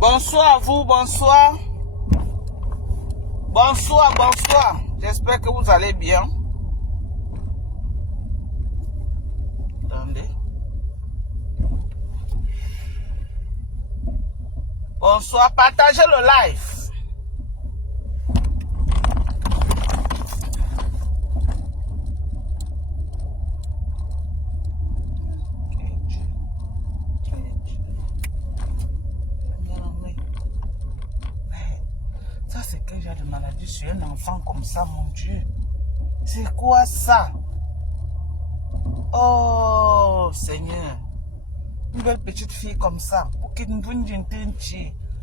Bonsoir à vous, bonsoir. Bonsoir, bonsoir. J'espère que vous allez bien. Attendez. Bonsoir, partagez le live. Ça, c'est quel genre de maladie sur un enfant comme ça, mon Dieu? C'est quoi ça? Oh, Seigneur. Une belle petite fille comme ça. Pour qu'il nous vienne d'une tente.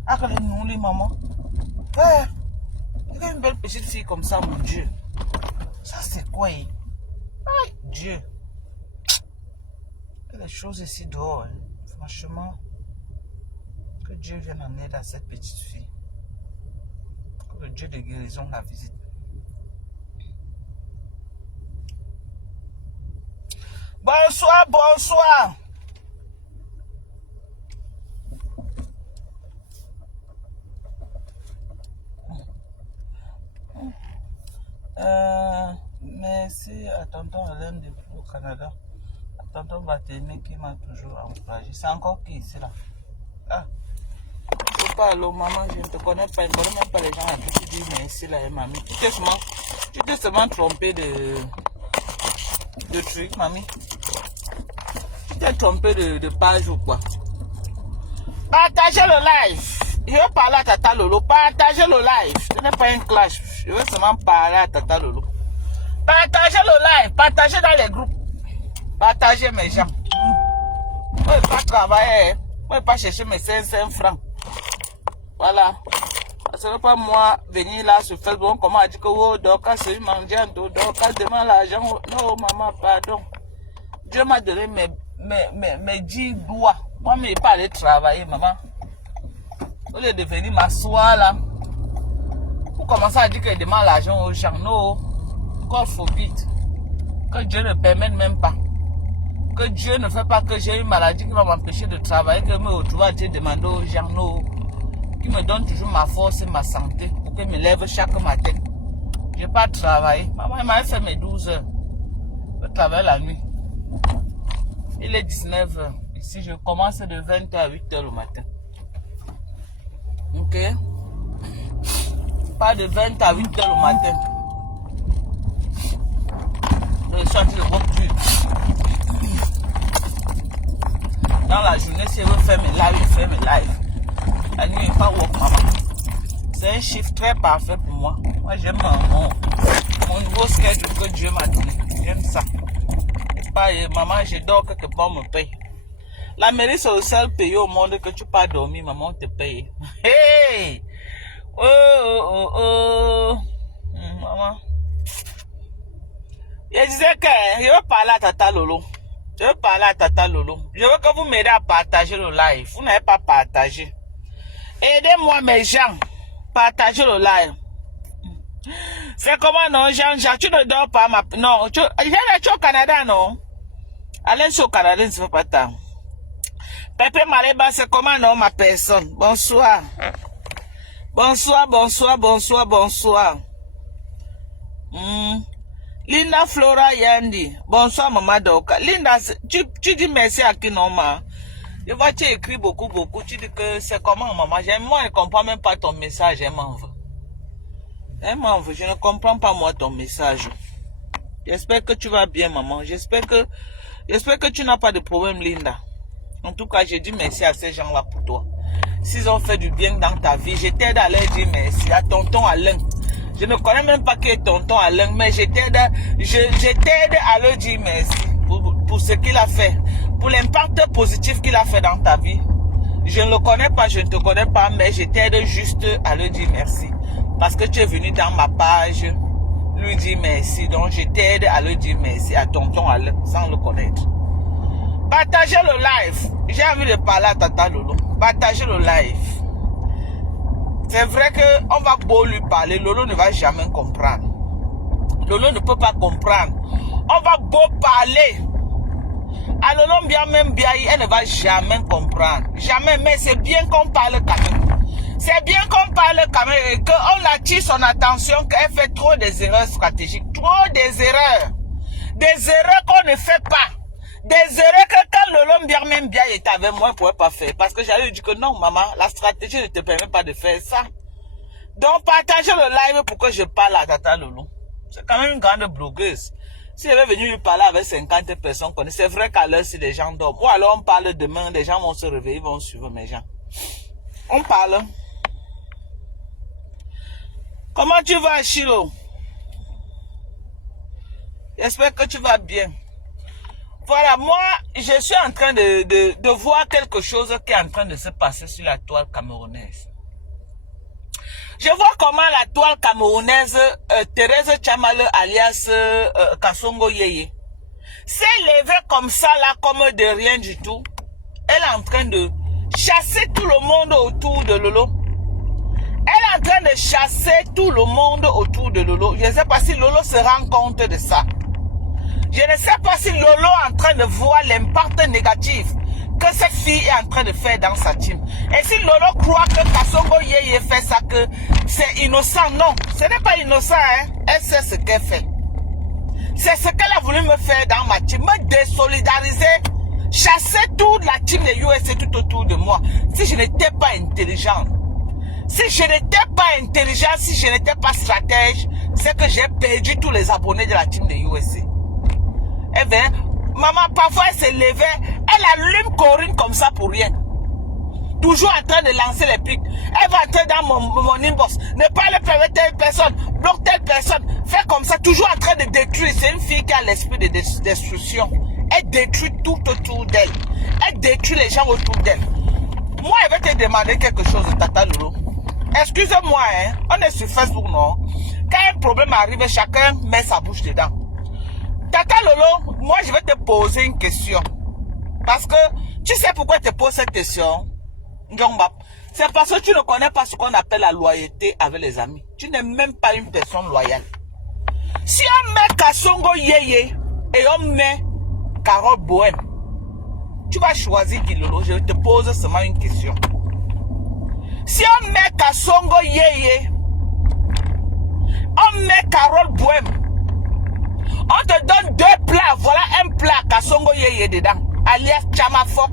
Après, nous, les mamans. Ouais. Une belle petite fille comme ça, mon Dieu. Ça, c'est quoi? Aïe, Dieu. Il y a des choses ici dehors. Hein. Franchement. Que Dieu vienne en aide à cette petite fille. Que le Dieu de guérison la visite. Bonsoir, bonsoir. Merci à tonton Alain depuis au Canada. À tonton Batémé qui m'a toujours encouragé. C'est encore qui ici là? Ah. Je parle, maman, je ne te connais pas. Je ne connais même pas les gens à qui tu dis merci là, mamie. Tu t'es seulement trompé de truc, mamie. Tu t'es trompé de page ou quoi? Partagez le live. Je veux parler à Tata Lolo. Partagez le live. Ce n'est pas un clash. Je veux seulement parler à Tata Lolo. Partagez le live. Partagez dans les groupes. Partagez mes gens. Je ne vais pas travailler. Je ne vais pas chercher mes 500 francs. Voilà. Ce n'est pas moi venir là sur Facebook. Comment on dit que oh, Dorcas c'est mendiant. Dorcas demande l'argent. Non, maman, pardon. Dieu m'a donné mes 10 doigts. Moi, je ne vais pas aller travailler, maman. Au lieu de venir m'asseoir là, pour commencer à dire qu'il demande l'argent aux gens. Non, God forbid. Que Dieu ne permette même pas. Que Dieu ne fait pas que j'ai une maladie qui va m'empêcher de travailler, que je me retrouve à dire demander aux gens. Non, qui me donne toujours ma force et ma santé pour que je me lève chaque matin. Je n'ai pas travaillé. Maman m'a fait mes 12 heures. Je travaille la nuit. Il est 19 heures. Ici, je commence de 20 h à 8 h le matin. Ok? Pas de 20 à 8 h le matin. Je suis en train de boire plus. Dans la journée, si je veux faire mes lives, je fais mes lives. La nuit, il n'est pas work, maman. C'est un chiffre très parfait pour moi. Moi, j'aime mon nouveau schedule que Dieu m'a donné. J'aime ça. Et pas, maman, je dors que bon me paye. La mairie, c'est le seul pays au monde que tu peux pas dormir, maman, te paye. Hey! Oh. Maman. Je disais que je veux parler à Tata Lolo. Je veux parler à Tata Lolo. Je veux que vous m'aidez à partager le live. Vous n'avez pas partagé. Aidez-moi, mes gens. Partagez le live. C'est comment, non, Jean-Jacques? Tu ne dors pas, non, tu es au Canada, non? Allez sur le Canada, ne se fait pas tant. Pépé Maleba, c'est comment, non, ma personne? Bonsoir. Bonsoir. Linda Flora Yandi. Bonsoir, maman Doka. Linda, tu dis merci à qui, non, ma? Je vois, tu écris beaucoup. Tu dis que c'est comment, maman? Moi, je ne comprends même pas ton message, je m'en veux. Je ne comprends pas, moi, ton message. J'espère que tu vas bien, maman. J'espère que tu n'as pas de problème, Linda. En tout cas, je dis merci à ces gens-là pour toi. S'ils ont fait du bien dans ta vie, je t'aide à leur dire merci. À tonton Alain. Je ne connais même pas qui est tonton Alain, mais je t'aide à leur dire merci pour ce qu'il a fait. Pour l'impact positif qu'il a fait dans ta vie. Je ne le connais pas, je ne te connais pas, mais je t'aide juste à leur dire merci. Parce que tu es venu dans ma page, lui dire merci. Donc, je t'aide à leur dire merci à tonton Alain, sans le connaître. Partagez le live. J'ai envie de parler à Tata Lolo. Partagez le live. C'est vrai qu'on va beau lui parler, Lolo ne va jamais comprendre. Lolo ne peut pas comprendre. On va beau parler. À Lolo bien, elle ne va jamais comprendre. Jamais, mais c'est bien qu'on parle quand même. C'est bien qu'on parle quand même et qu'on attire son attention qu'elle fait trop des erreurs stratégiques. Trop des erreurs. Des erreurs qu'on ne fait pas. Des erreurs que quand le l'homme même bien était avec moi, il ne pouvait pas faire. Parce que j'allais lui dire que non, maman, la stratégie ne te permet pas de faire ça. Donc, partagez le live pour que je parle à Tata Lolo. C'est quand même une grande blogueuse. Si elle est venue lui parler avec 50 personnes, c'est vrai qu'à l'heure, si les gens dorment. Ou alors on parle demain, les gens vont se réveiller, ils vont suivre mes gens. On parle. Comment tu vas, Chilo? J'espère que tu vas bien. Voilà, moi, je suis en train de voir quelque chose qui est en train de se passer sur la toile camerounaise. Je vois comment la toile camerounaise, Thérèse Tchamale, alias Kasongo Yeye, s'est levée comme ça, là, comme de rien du tout. Elle est en train de chasser tout le monde autour de Lolo. Elle est en train de chasser tout le monde autour de Lolo. Je ne sais pas si Lolo se rend compte de ça. Je ne sais pas si Lolo est en train de voir l'impact négatif que cette fille est en train de faire dans sa team. Et si Lolo croit que Kasongo Yeye fait ça, que c'est innocent, non. Ce n'est pas innocent, hein. Elle sait ce qu'elle fait. C'est ce qu'elle a voulu me faire dans ma team. Me désolidariser, chasser toute la team de USA tout autour de moi. Si je n'étais pas intelligente. Si je n'étais pas intelligent, si je n'étais pas stratège, c'est que j'ai perdu tous les abonnés de la team de USA. Eh bien, maman, parfois elle s'est levée, elle allume Corinne comme ça pour rien. Toujours en train de lancer les pics. Elle va entrer dans mon inbox. Ne parle pas avec telle personne, bloque telle personne. Fait comme ça, toujours en train de détruire. C'est une fille qui a l'esprit de destruction. Elle détruit tout autour d'elle. Elle détruit les gens autour d'elle. Moi, je vais te demander quelque chose, Tata Lolo. Excusez-moi, hein. On est sur Facebook, non? Quand un problème arrive, chacun met sa bouche dedans. Tata Lolo, moi, je vais te poser une question. Parce que, tu sais pourquoi je te pose cette question? C'est parce que tu ne connais pas ce qu'on appelle la loyauté avec les amis. Tu n'es même pas une personne loyale. Si on met Kasongo Yeye et on met Carole Bohème, tu vas choisir qui, Lolo? Je te pose seulement une question. Si on met Kasongo Yeye, on met Carole Bohème, on te donne deux plats. Voilà un plat Kasongo Yeye dedans, alias Chamafok,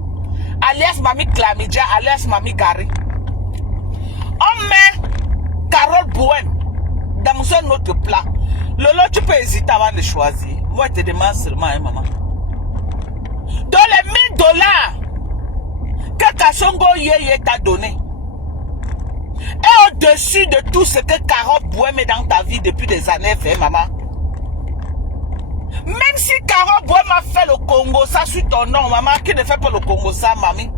alias Mami Klamidia, alias Mami Gari. On met Carole Bohème dans un autre plat. Lolo, tu peux hésiter avant de choisir. Moi, je te demande seulement, hein, maman. Dans les $1000 que Kasongo Yeye t'a donné, et au-dessus de tout ce que Carole Bohème est dans ta vie depuis des années, fait, maman. Même si Carole Bohème a fait le Congo, ça sur ton nom, maman, qui ne fait pas le Congo, ça, mamie.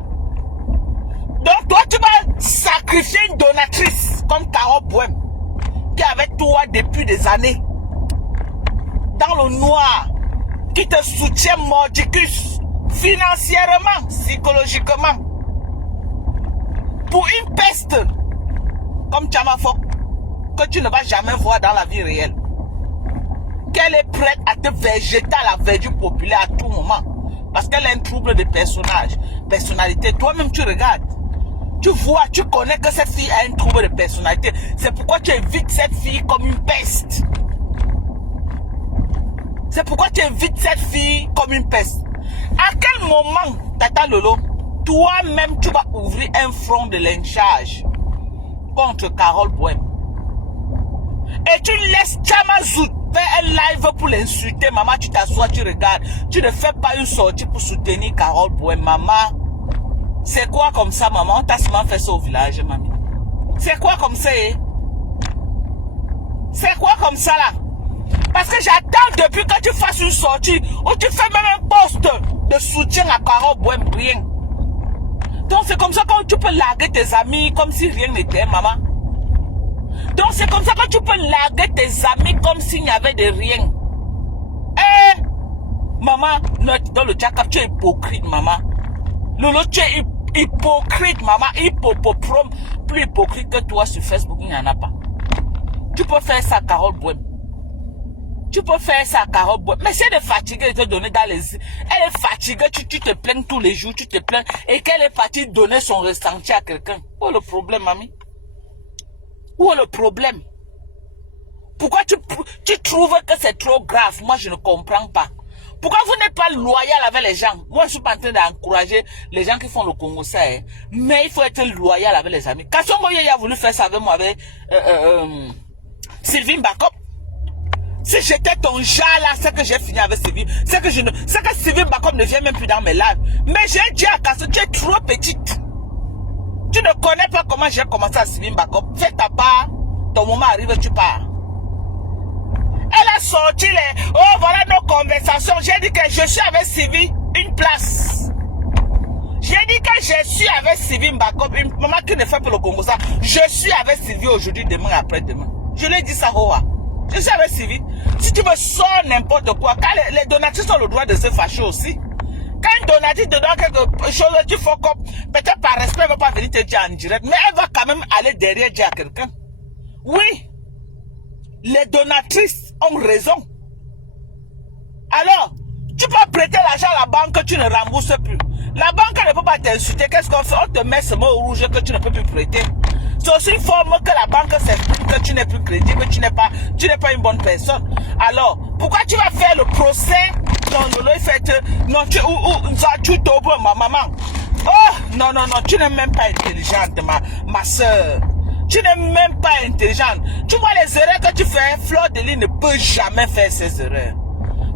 Donc, toi, tu vas sacrifier une donatrice comme Carole Bohème, qui est avec toi depuis des années, dans le noir, qui te soutient mordicus, financièrement, psychologiquement, pour une peste, comme Chamafok, que tu ne vas jamais voir dans la vie réelle. Qu'elle est prête à te végéter à la verdure populaire à tout moment. Parce qu'elle a un trouble de personnalité. Toi-même, tu regardes. Tu vois, tu connais que cette fille a un trouble de personnalité. C'est pourquoi tu évites cette fille comme une peste. C'est pourquoi tu évites cette fille comme une peste. À quel moment, Tata Lolo, toi-même, tu vas ouvrir un front de lynchage contre Carole Bohème? Et tu laisses Chamazout faire un live pour l'insulter. Maman, tu t'assois, tu regardes. Tu ne fais pas une sortie pour soutenir Carole Bohème. Maman, c'est quoi comme ça, maman? On t'a seulement fait ça au village, mamie. C'est quoi comme ça, eh? C'est quoi comme ça, là? Parce que j'attends depuis que tu fasses une sortie où tu fais même un post de soutien à Carole Bohème, rien. Donc c'est comme ça que tu peux larguer tes amis comme si rien n'était, maman. Donc c'est comme ça que tu peux larguer tes amis comme s'il n'y avait de rien. Eh, maman, dans le jack-up, tu es hypocrite, maman. Lolo, tu es hypocrite, maman. Plus hypocrite que toi sur Facebook, il n'y en a pas. Tu peux faire ça, Carole Bohème. Tu peux faire ça, Carole Bohème. Mais si elle est fatiguée de te donner dans les... Elle est fatiguée, tu te plains tous les jours, tu te plains. Et qu'elle est partie donner son ressenti à quelqu'un. Oh, le problème, mamie. Où est le problème? Pourquoi tu trouves que c'est trop grave? Moi, je ne comprends pas. Pourquoi vous n'êtes pas loyal avec les gens? Moi, je ne suis pas en train d'encourager les gens qui font le Congo ça, hein. Mais il faut être loyal avec les amis. Kassongo Yeye a voulu faire ça avec moi, avec Sylvie Mbakop. Si j'étais ton chat là, c'est que j'ai fini avec Sylvie. C'est que Sylvie Mbakop ne vient même plus dans mes lives. Mais j'ai dit à Kassongo, tu es trop petite. Tu ne connais pas comment j'ai commencé à Sylvie Mbakop. Fais ta part, ton moment arrive, tu pars. Elle a sorti les... Oh, voilà nos conversations. J'ai dit que je suis avec Sylvie, une place. J'ai dit que je suis avec Sylvie Mbakop, une maman qui ne fait pas le Congo ça. Je suis avec Sylvie aujourd'hui, demain, après-demain. Je lui ai dit ça, Hoa. Je suis avec Sylvie. Si tu me sors n'importe quoi, quand les donatrices ont le droit de se fâcher aussi. Quand une donatrice te donne quelque chose, tu fais comme... Peut-être par respect, elle ne va pas venir te dire en direct, mais elle va quand même aller derrière dire à quelqu'un. Oui. Les donatrices ont raison. Alors, tu peux prêter l'argent à la banque, tu ne rembourses plus. La banque ne peut pas t'insulter. Qu'est-ce qu'on fait? On te met ce mot rouge que tu ne peux plus prêter. C'est aussi une forme que la banque s'exprime que tu n'es plus crédible, que tu n'es pas une bonne personne. Alors, pourquoi tu vas faire le procès? Non, il fait... Non, ma maman. Oh, non, tu n'es même pas intelligente, ma soeur. Tu n'es même pas intelligente. Tu vois les erreurs que tu fais. Fleur de Lys ne peut jamais faire ces erreurs.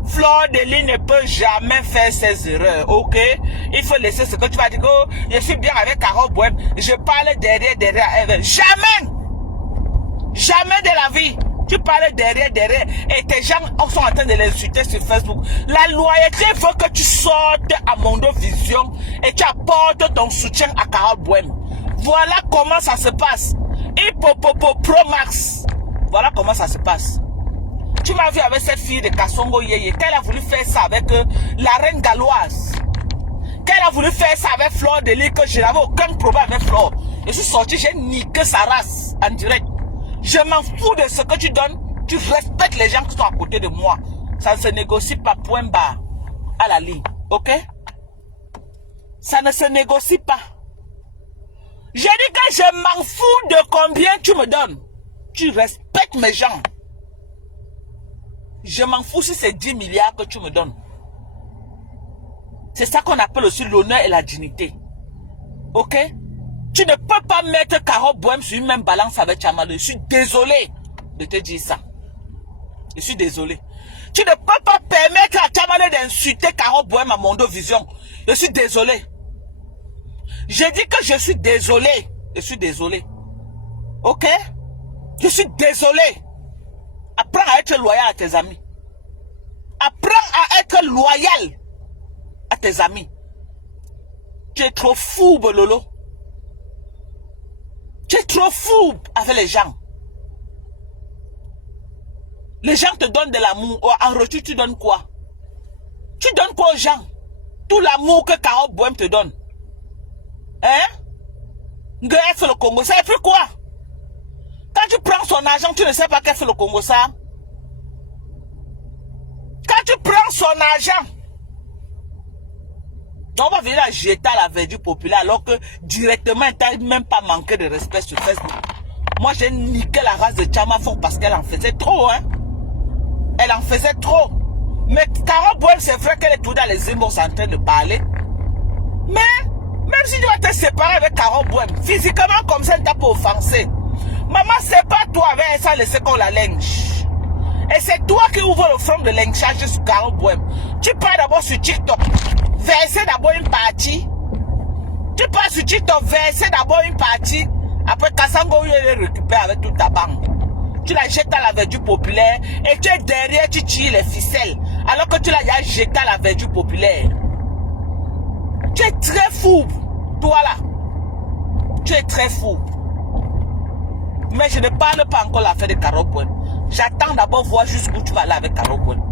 Fleur de Lys ne peut jamais faire ces erreurs. Ok? Il faut laisser ce que tu vas dire. Oh, je suis bien avec Carole Bohème. Je parle derrière elle. Jamais! Jamais de la vie. Tu parles derrière. Et tes gens sont en train de l'insulter sur Facebook. La loyauté veut que tu sortes à Mondo Vision et tu apportes ton soutien à Carole Bohème. Voilà comment ça se passe. Hippopopo Pro Max. Voilà comment ça se passe. Tu m'as vu avec cette fille de Kassongo Yeye. Qu'elle a voulu faire ça avec la reine galloise. Qu'elle a voulu faire ça avec Fleur de Lys, que je n'avais aucun problème avec Fleur. Je suis sorti, j'ai niqué sa race en direct. Je m'en fous de ce que tu donnes. Tu respectes les gens qui sont à côté de moi. Ça ne se négocie pas, point barre. À la ligne. Ok? Ça ne se négocie pas. J'ai dit que je m'en fous de combien tu me donnes. Tu respectes mes gens. Je m'en fous si c'est 10 milliards que tu me donnes. C'est ça qu'on appelle aussi l'honneur et la dignité. Ok? Tu ne peux pas mettre Carole Bohème sur une même balance avec Tchamalo. Je suis désolé de te dire ça. Je suis désolé. Tu ne peux pas permettre à Tchamalo d'insulter Carole Bohème à Mondo Vision. Je suis désolé. J'ai dit que je suis désolé. Je suis désolé. Ok? Je suis désolé. Apprends à être loyal à tes amis. Apprends à être loyal à tes amis. Tu es trop fou, Bololo. Tu es trop fou avec les gens. Les gens te donnent de l'amour. En retour, tu donnes quoi? Tu donnes quoi aux gens? Tout l'amour que Carole Bohème te donne. Hein? Qu'elle fait le Congo, ça fait quoi? Quand tu prends son argent, tu ne sais pas qu'elle fait le Congo, ça. Quand tu prends son argent, on va venir la jeter à la verdure populaire alors que directement, elle n'a même pas manqué de respect sur Facebook. Moi, j'ai niqué la race de Tchamafon parce qu'elle en faisait trop, hein. Elle en faisait trop. Mais Carole Bohème, c'est vrai qu'elle est tout dans les émotions en train de parler. Mais, même si tu vas te séparer avec Carole Bohème, physiquement comme ça, elle t'a pas offensé. Maman, c'est pas toi avec elle sans laisser qu'on la lynche. Et c'est toi qui ouvres le front de lynchage sur Carole Bohème. Tu pars d'abord sur TikTok, verser d'abord une partie. Tu pars sur TikTok, verser d'abord une partie. Après, Kassango, il récupère avec toute ta banque. Tu la jettes à la verdure populaire et tu es derrière, tu tires les ficelles. Alors que tu l'as déjà jeté à la verdure populaire. Tu es très fou, toi là. Tu es très fou. Mais je ne parle pas encore de l'affaire de Carole Bohème. J'attends d'abord voir jusqu'où tu vas aller avec Carole Bohème.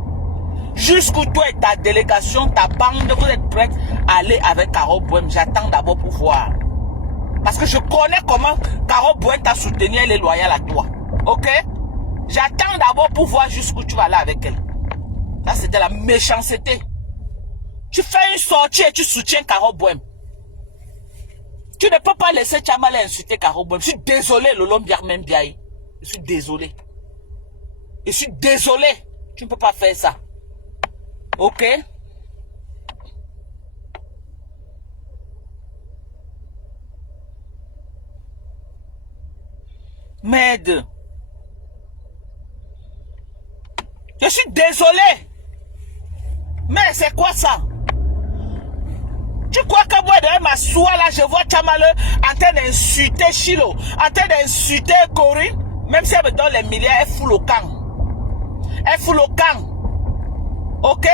Jusqu'où toi et ta délégation, ta bande, vous êtes prêts à aller avec Carole Bohème. J'attends d'abord pour voir. Parce que je connais comment Carole Bohème t'a soutenu, elle est loyale à toi. Ok? J'attends d'abord pour voir jusqu'où tu vas aller avec elle. Ça, c'est de la méchanceté. Tu fais une sortie et tu soutiens Carole Bohème. Tu ne peux pas laisser Tchamale insulter Caro Boem. Je suis désolé, Lolo Mbiarmen Biaye. Je suis désolé. Je suis désolé. Tu ne peux pas faire ça. Ok? Merde. Je suis désolé. Mais c'est quoi ça? Tu crois que moi, derrière ma soie là, je vois Tchamale en train d'insulter Chilo, en train d'insulter Cory, même si elle me donne les milliards, elle fout le camp. Elle fout le camp. Ok?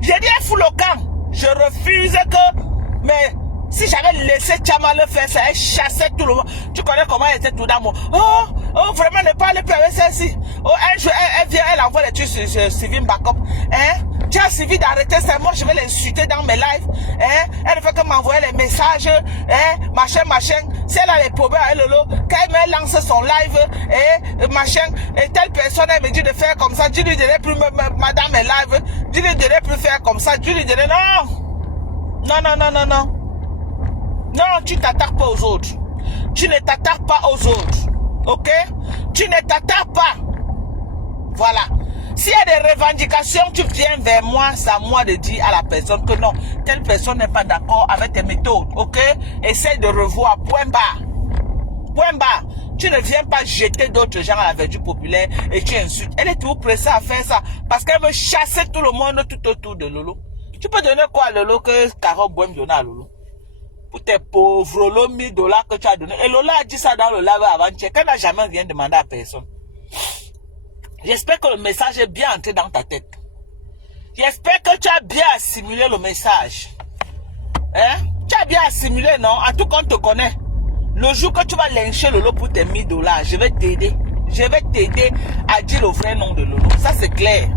J'ai dit elle fout le camp. Je refuse que... Mais si j'avais laissé Tchamale faire ça, elle chassait tout le monde. Tu connais comment elle était tout d'amour. Oh, vraiment, ne parle plus avec celle-ci. Oh, elle vient, elle envoie les trucs sur Sylvie Backup. Hein? Tu as suivi d'arrêter ça, moi je vais l'insulter dans mes lives. Hein? Elle ne fait que m'envoyer les messages. Hein? Machin. Si elle a les problèmes, elle quand elle lance son live, machin, et telle personne, elle me dit de faire comme ça, tu lui dirais plus, madame est live, tu lui dirais plus faire comme ça, tu lui dirais non. Non, tu t'attaques pas aux autres. Tu ne t'attaques pas aux autres. Ok? Tu ne t'attaques pas. Voilà. S'il y a des revendications, tu viens vers moi, c'est à moi de dire à la personne que non, telle personne n'est pas d'accord avec tes méthodes. Ok? Essaye de revoir. Point barre. Point barre. Tu ne viens pas jeter d'autres gens à la verdure populaire et tu insultes. Elle est toujours pressée à faire ça parce qu'elle veut chasser tout le monde tout autour de Lolo. Tu peux donner quoi à Lolo que Caro Boem donne à Lolo? Pour tes pauvres Lolo, $1000 que tu as donné. Et Lola a dit ça dans le live avant-hier, qu'elle n'a jamais rien demandé à personne. J'espère que le message est bien entré dans ta tête. J'espère que tu as bien assimilé le message. Hein? Tu as bien assimilé, non? En tout cas, on te connaît. Le jour que tu vas lyncher Lolo pour tes $1000, je vais t'aider. Je vais t'aider à dire le vrai nom de Lolo. Ça, c'est clair.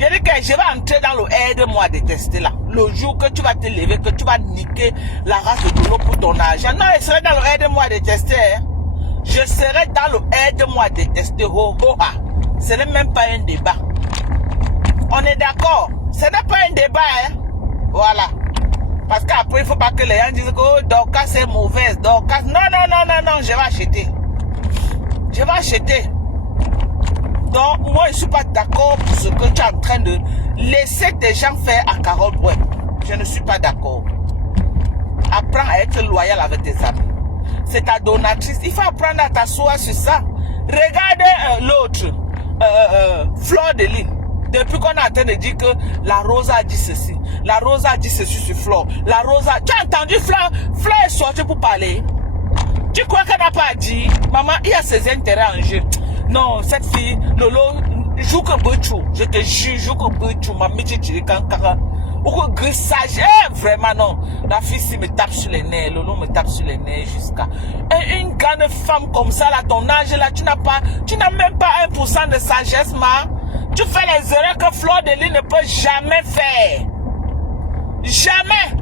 Je dis que je vais entrer dans le aide-moi à détester là. Le jour que tu vas te lever, que tu vas niquer la race de Lolo pour ton argent. Non, je serai dans le aide-moi à détester. Hein? Je serai dans le aide-moi à détester. Ce n'est même pas un débat. On est d'accord. Ce n'est pas un débat. Hein? Voilà. Parce qu'après, il ne faut pas que les gens disent que oh, Dorcas c'est mauvaise. Dorcas. Non, je vais acheter. Je vais acheter. Donc, moi, je ne suis pas d'accord pour ce que tu es en train de laisser tes gens faire à Caro Boem. Je ne suis pas d'accord. Apprends à être loyal avec tes amis. C'est ta donatrice. Il faut apprendre à t'asseoir sur ça. Regardez l'autre, Fleur de Lys. Depuis qu'on est en train de dire que la Rosa a dit ceci, la Rosa a dit ceci sur Fleur. La Rosa, tu as entendu Fleur? Fleur est sortie pour parler. Tu crois qu'elle n'a pas dit? Maman, il y a ses intérêts en jeu. Non, cette fille, Lolo, joue que Bouchou. Je te jure, joue que Bouchou. Maman, tu dis quand ou que grissage. Vraiment non. La fille si me tape sur les nerfs. Lolo me tape sur les nerfs jusqu'à. Et une grande femme comme ça, là, ton âge, là, tu n'as même pas 1% de sagesse, ma. Tu fais les erreurs que Fleur de Lys ne peut jamais faire. Jamais.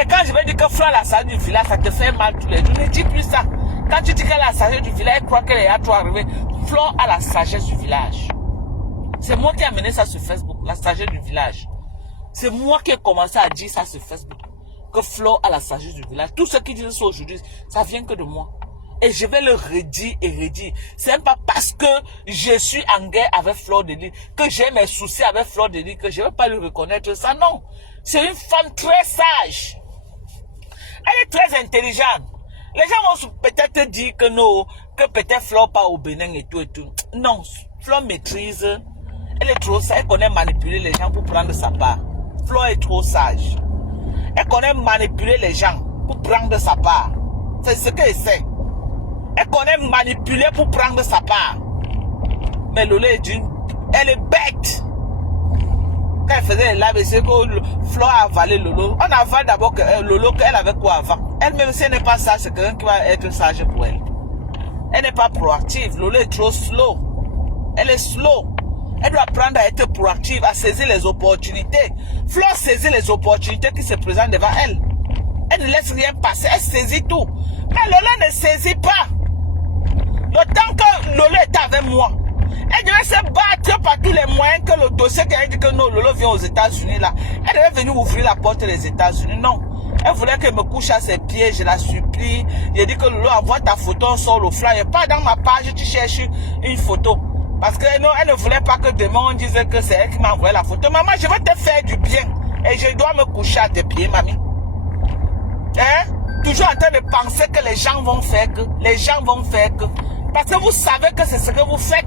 Et quand je vais dire que Fleur a la sagesse du village, ça te fait mal tous les jours. Ne dis plus ça. Quand tu dis qu'elle a la sagesse du village, elle croit qu'elle est à toi arriver. Fleur a la sagesse du village. C'est moi qui ai amené ça sur Facebook, la sagesse du village. C'est moi qui ai commencé à dire ça sur Facebook. Que Fleur a la sagesse du village. Tout ce qui disent ça aujourd'hui, ça vient que de moi. Et je vais le redire et redire. C'est même pas parce que je suis en guerre avec Fleur de Lys, que j'ai mes soucis avec Fleur de Lys, que je ne vais pas lui reconnaître ça. Non. C'est une femme très sage. Elle est très intelligente. Les gens vont peut-être dire que non, que peut-être Fleur pas au Bénin et tout et tout. Non, Fleur maîtrise. Elle est trop sage. Elle connaît manipuler les gens pour prendre sa part. Fleur est trop sage. Elle connaît manipuler les gens pour prendre sa part. C'est ce qu'elle sait. Elle connaît manipuler pour prendre sa part. Mais Lolo est d'une... Elle est bête. Quand elle faisait les lives, c'est que Fleur a avalé Lolo. On avale d'abord que Lolo, qu'elle avait quoi avant. Elle-même, si elle n'est pas sage, c'est quelqu'un qui va être sage pour elle. Elle n'est pas proactive. Lolo est trop slow. Elle est slow. Elle doit apprendre à être proactive, à saisir les opportunités. Fleur saisit les opportunités qui se présentent devant elle. Elle ne laisse rien passer. Elle saisit tout. Mais Lolo ne saisit pas. Le temps que Lolo était avec moi, elle devait se battre par tous les moyens que le dossier qui a dit que non, Lolo vient aux États-Unis là. Elle devait venir ouvrir la porte des États-Unis. Non. Elle voulait que je me couche à ses pieds, je la supplie. J'ai dit que Lolo, envoie ta photo, on sort le flyer. Pas dans ma page, tu cherches une photo. Parce que non, elle ne voulait pas que demain on dise que c'est elle qui m'a envoyé la photo. Maman, je veux te faire du bien. Et je dois me coucher à tes pieds, mamie. Hein? Toujours en train de penser que les gens vont faire que. Les gens vont faire que. Parce que vous savez que c'est ce que vous faites.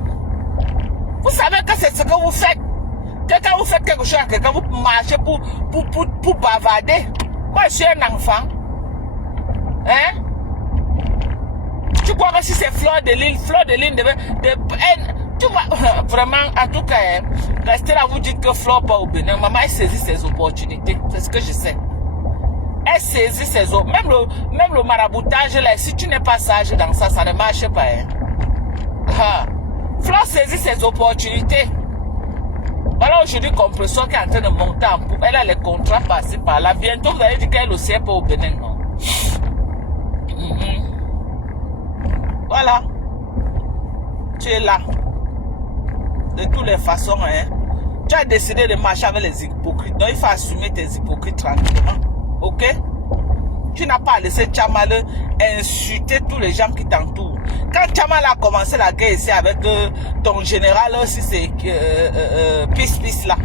Vous savez que c'est ce que vous faites. Que quand vous faites quelque chose à quelqu'un, vous marchez pour bavarder. Moi, je suis un enfant. Hein? Tu crois que si c'est Fleur de Lune tu vois, vraiment, en tout cas, restez là, vous dites que Fleur pas au Bénin. Maman, elle saisit ses opportunités. C'est ce que je sais. Elle saisit ses opportunités. Même le maraboutage, là, si tu n'es pas sage dans ça, ça ne marche pas. Hein? Ah. Fleur saisit ses opportunités. Voilà aujourd'hui, Compressor qui est en train de monter en poupe. Elle a les contrats passés par là. Bientôt, vous allez dire qu'elle aussi est pas au Bénin. Non? Voilà. Tu es là. De toutes les façons, hein. Tu as décidé de marcher avec les hypocrites. Donc, il faut assumer tes hypocrites tranquillement. Ok? Tu n'as pas laissé Tchamal insulter tous les gens qui t'entourent. Quand Tchamal a commencé la guerre ici avec ton général, si c'est Pis là,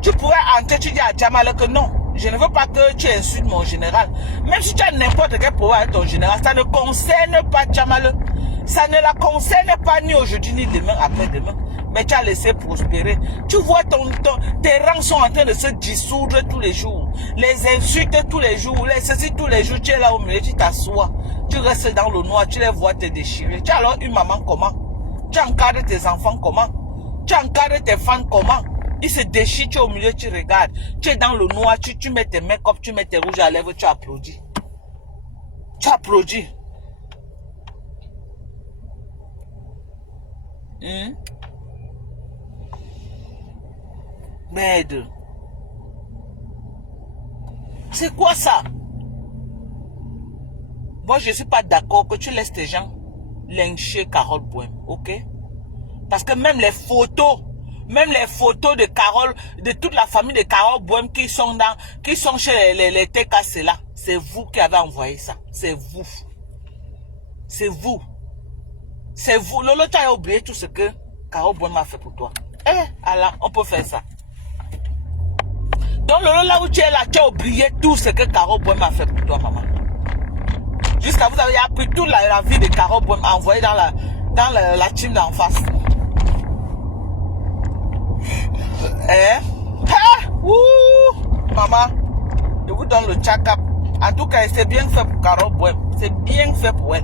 tu pourrais entrer, tu dis à Tchamal que non, je ne veux pas que tu insultes mon général. Même si tu as n'importe quel problème avec ton général, ça ne concerne pas Tchamal. Ça ne la concerne pas ni aujourd'hui ni demain, après-demain. Mais tu as laissé prospérer. Tu vois tes rangs sont en train de se dissoudre tous les jours. Les insultes tous les jours, les ceci tous les jours. Tu es là au milieu, tu t'assois. Tu restes dans le noir, tu les vois te déchirer. Tu as alors une maman comment? Tu encadres tes enfants comment? Tu encadres tes fans comment? Ils se déchirent, tu es au milieu, tu regardes. Tu es dans le noir, tu mets tes make-up, tu mets tes rouges à lèvres, tu applaudis. Tu applaudis. Merde. C'est quoi ça? Moi, je ne suis pas d'accord que tu laisses tes gens lyncher Carole Bohème, ok? Parce que même les photos de Carole, de toute la famille de Carole Bohème qui sont chez les TKC là, c'est vous qui avez envoyé ça. C'est vous. C'est vous. C'est vous. Lolo, tu as oublié tout ce que Carole Bohème a fait pour toi. Alors, on peut faire ça. Donc, Lolo, là où tu es là, tu as oublié tout ce que Carole Bohème a fait pour toi, maman. Jusqu'à vous avez appris toute la vie de Carole Bohème envoyée dans la team d'en face. Maman, je vous donne le check-up. En tout cas, c'est bien fait pour Carole Bohème. C'est bien fait pour elle.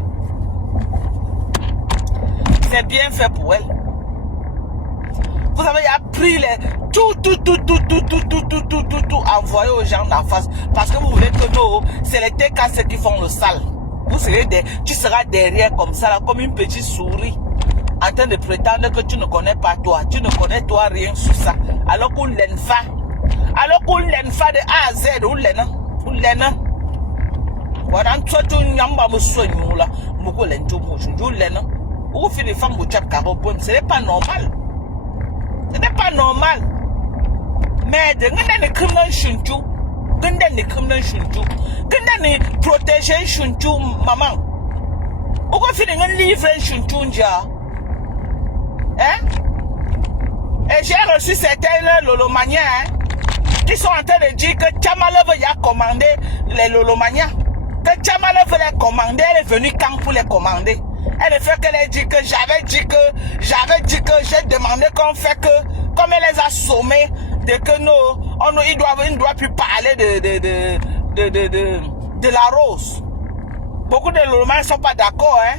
C'est bien fait pour elle. Vous avez appris tout envoyé aux gens d'en face. Parce que vous voulez que nous, c'est les TKC qui font le sale. Tu seras derrière comme ça, là, comme une petite souris. En train de prétendre que tu ne connais pas toi. Tu ne connais toi rien sur ça. Alors qu'on l'enfa. Alors qu'on l'enfa de A à Z. Ou l'ena. Voilà, toi, tu n'as pas besoin de là. Moko l'enjo, ou l'ena. Ou finit femme au chat Carole Bohème. Ce n'est pas normal. Ce n'est pas normal. Mais de ne criminel chunchu. Gende ne criminel chunchu. Gende ne protéger chunchu, maman. Ou qu'on finit un livre chunchu nja. Hein? Et j'ai reçu certains lolomaniens qui sont en train de dire que Tchamalov a commandé les lolomaniens. Que Tchamalov les commandé, elle est venue quand pour les commander. Elle fait qu'elle dit que j'avais dit que j'ai demandé qu'on fait que, comme elle les a sommés, de que nous, il ne doit plus parler de la rose. Beaucoup de lolomaniens ne sont pas d'accord, hein?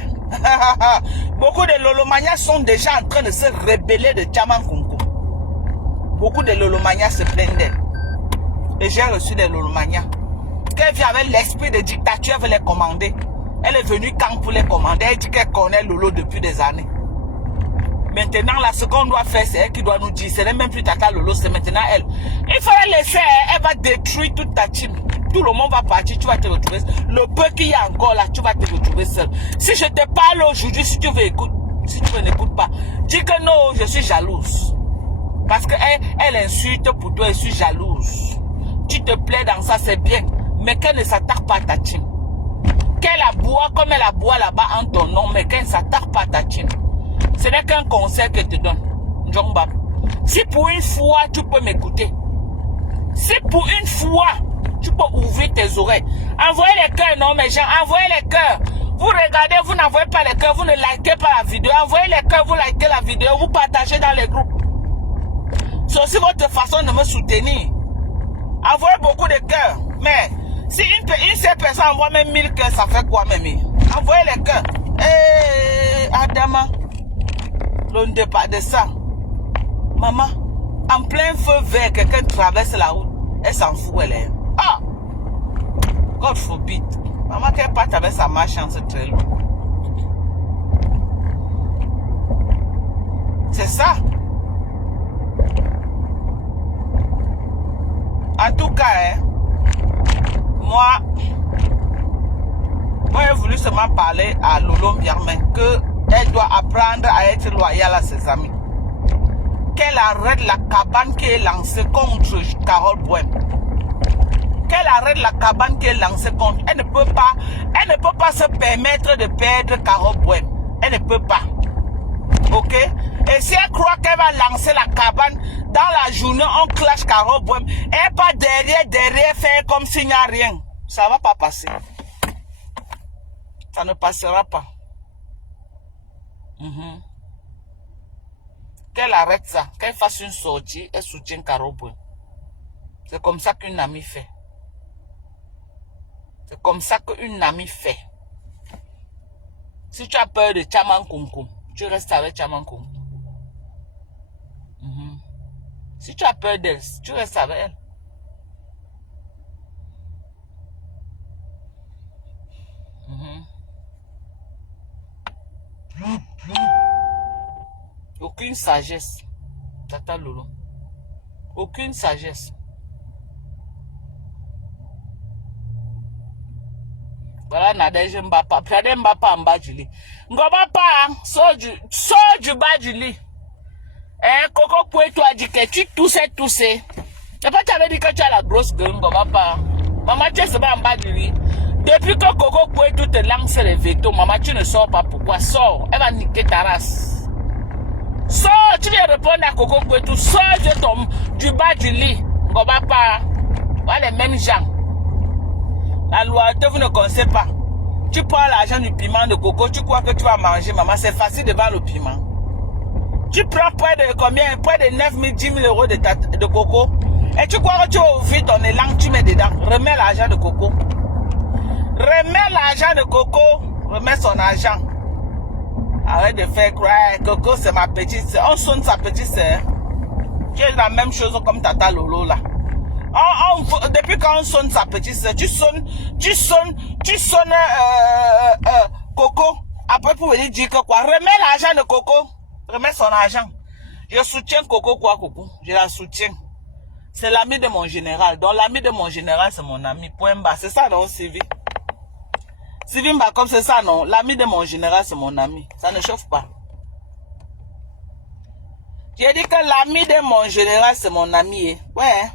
Beaucoup de lolomaniens sont déjà en train de se rebeller de Tchaman Kunku. Beaucoup de lolomaniens se plaignent d'elle. Et j'ai reçu des lolomaniens. Qu'elle vient avec l'esprit de dictature, elle veut les commander. Elle est venue quand pour les commander. Elle dit qu'elle connaît Lolo depuis des années. Maintenant, là, ce qu'on doit faire, c'est elle qui doit nous dire. Ce n'est même plus Tata Lolo, c'est maintenant elle. Il faut la laisser, elle va détruire toute ta team. Tout le monde va partir, tu vas te retrouver. Le peu qu'il y a encore là, tu vas te retrouver seul. Si je te parle aujourd'hui, si tu veux écouter, si tu n'écoutes pas, dis que non, je suis jalouse. Parce qu'elle insulte pour toi, je suis jalouse. Tu te plais dans ça, c'est bien. mais qu'elle ne s'attaque pas à ta team. Qu'elle aboie comme elle aboie là-bas en ton nom, mais qu'elle ne s'attaque pas à ta team. Ce n'est qu'un conseil que je te donne, Ndjongba. Si pour une fois tu peux m'écouter, si pour une fois tu peux ouvrir tes oreilles, envoyez les cœurs, non mes gens, envoyez les cœurs. Vous regardez, vous n'envoyez pas les cœurs, vous ne likez pas la vidéo, envoyez les cœurs, vous likez la vidéo, vous partagez dans les groupes. C'est aussi votre façon de me soutenir. Envoyez beaucoup de cœurs, mais si une seule personne envoie même 1000 cœurs, ça fait quoi même? Envoyez les cœurs. Adama, l'on ne dit pas de ça. Maman, en plein feu vert, quelqu'un traverse la route, elle s'en fout, elle est. Ah! God forbid. Maman, qu'elle parte avec sa malchance très loin. C'est ça. En tout cas, moi, j'ai voulu seulement parler à Lolo Mbiarmé qu'elle doit apprendre à être loyale à ses amis. Qu'elle arrête la cabane qui est lancée contre Carole Bouem. Qu'elle arrête la cabane qui est lancée contre. Elle ne peut pas se permettre de perdre Carole Bouem. Elle ne peut pas. Ok? Et si elle croit qu'elle va lancer la cabane, dans la journée, on clash Carole Bouem. Elle pas derrière, faire comme s'il n'y a rien. Ça ne va pas passer. Ça ne passera pas. Qu'elle arrête ça, qu'elle fasse une sortie, elle soutient Carole Bouem. C'est comme ça qu'une amie fait. C'est comme ça qu'une amie fait. Si tu as peur de Chaman Kumkum, tu restes avec Chaman Kumkum. Si tu as peur d'elle, tu restes avec elle. Aucune sagesse. Tata Lolo. Aucune sagesse. Voilà, Nadège Mbapa. Pradé Mbapa en bas du lit. Ngobapa, sors du bas du lit. Coco Poué, toi, dit que tu toussais. Et pas tu avais dit que tu as la grosse gueule, Ngobapa. Maman, tu es en bas du lit. Depuis que Coco Poué, tout te lance les vétos, maman, tu ne sors pas. Pourquoi? Sors. Elle va niquer ta race. Sors, tu viens répondre à Coco Poué, tout. Sors du bas du lit. Ngobapa. Voilà les mêmes gens. La loyauté, vous ne connaissez pas. Tu prends l'argent du piment de coco, tu crois que tu vas manger, maman. C'est facile de vendre le piment. Tu prends près de combien? Près de 9 000, 10 000 euros de coco. Et tu crois que tu vas ouvrir ton élan, tu mets dedans. Remets l'argent de coco. Remets l'argent de coco. Remets son argent. Arrête de faire croire. Coco, c'est ma petite soeur. On sonne sa petite soeur. Tu es la même chose comme Tata Lolo là. Depuis quand on sonne sa petite soeur, tu sonnes Coco. Après pour venir dire que quoi, remets l'argent de Coco. Remets son argent. Je soutiens Coco quoi, Coco. Je la soutiens. C'est l'ami de mon général. Donc l'ami de mon général, c'est mon ami. Point bas. C'est ça non, Sylvie? Sylvie Mbakom, c'est ça non? L'ami de mon général, c'est mon ami. Ça ne chauffe pas. J'ai dit que l'ami de mon général, c'est mon ami. Ouais.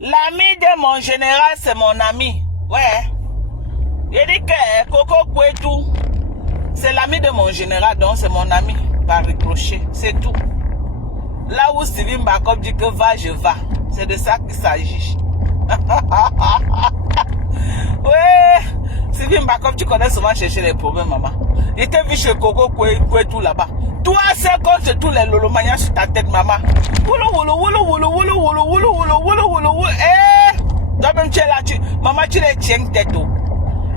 L'ami de mon général, c'est mon ami. Ouais. J'ai dit que Coco Kouetou, c'est l'ami de mon général, donc c'est mon ami. Par ricochet, c'est tout. Là où Sylvie Mbakom dit que va, je vais. C'est de ça qu'il s'agit. Ouais. Sylvie Mbakom, tu connais souvent chercher les problèmes, maman. Il t'a vu chez Coco Kouetou là-bas. Toi, c'est contre tous les lolomanias sur ta tête, maman. Toi-même, tu es là, maman, tu les tiens tête.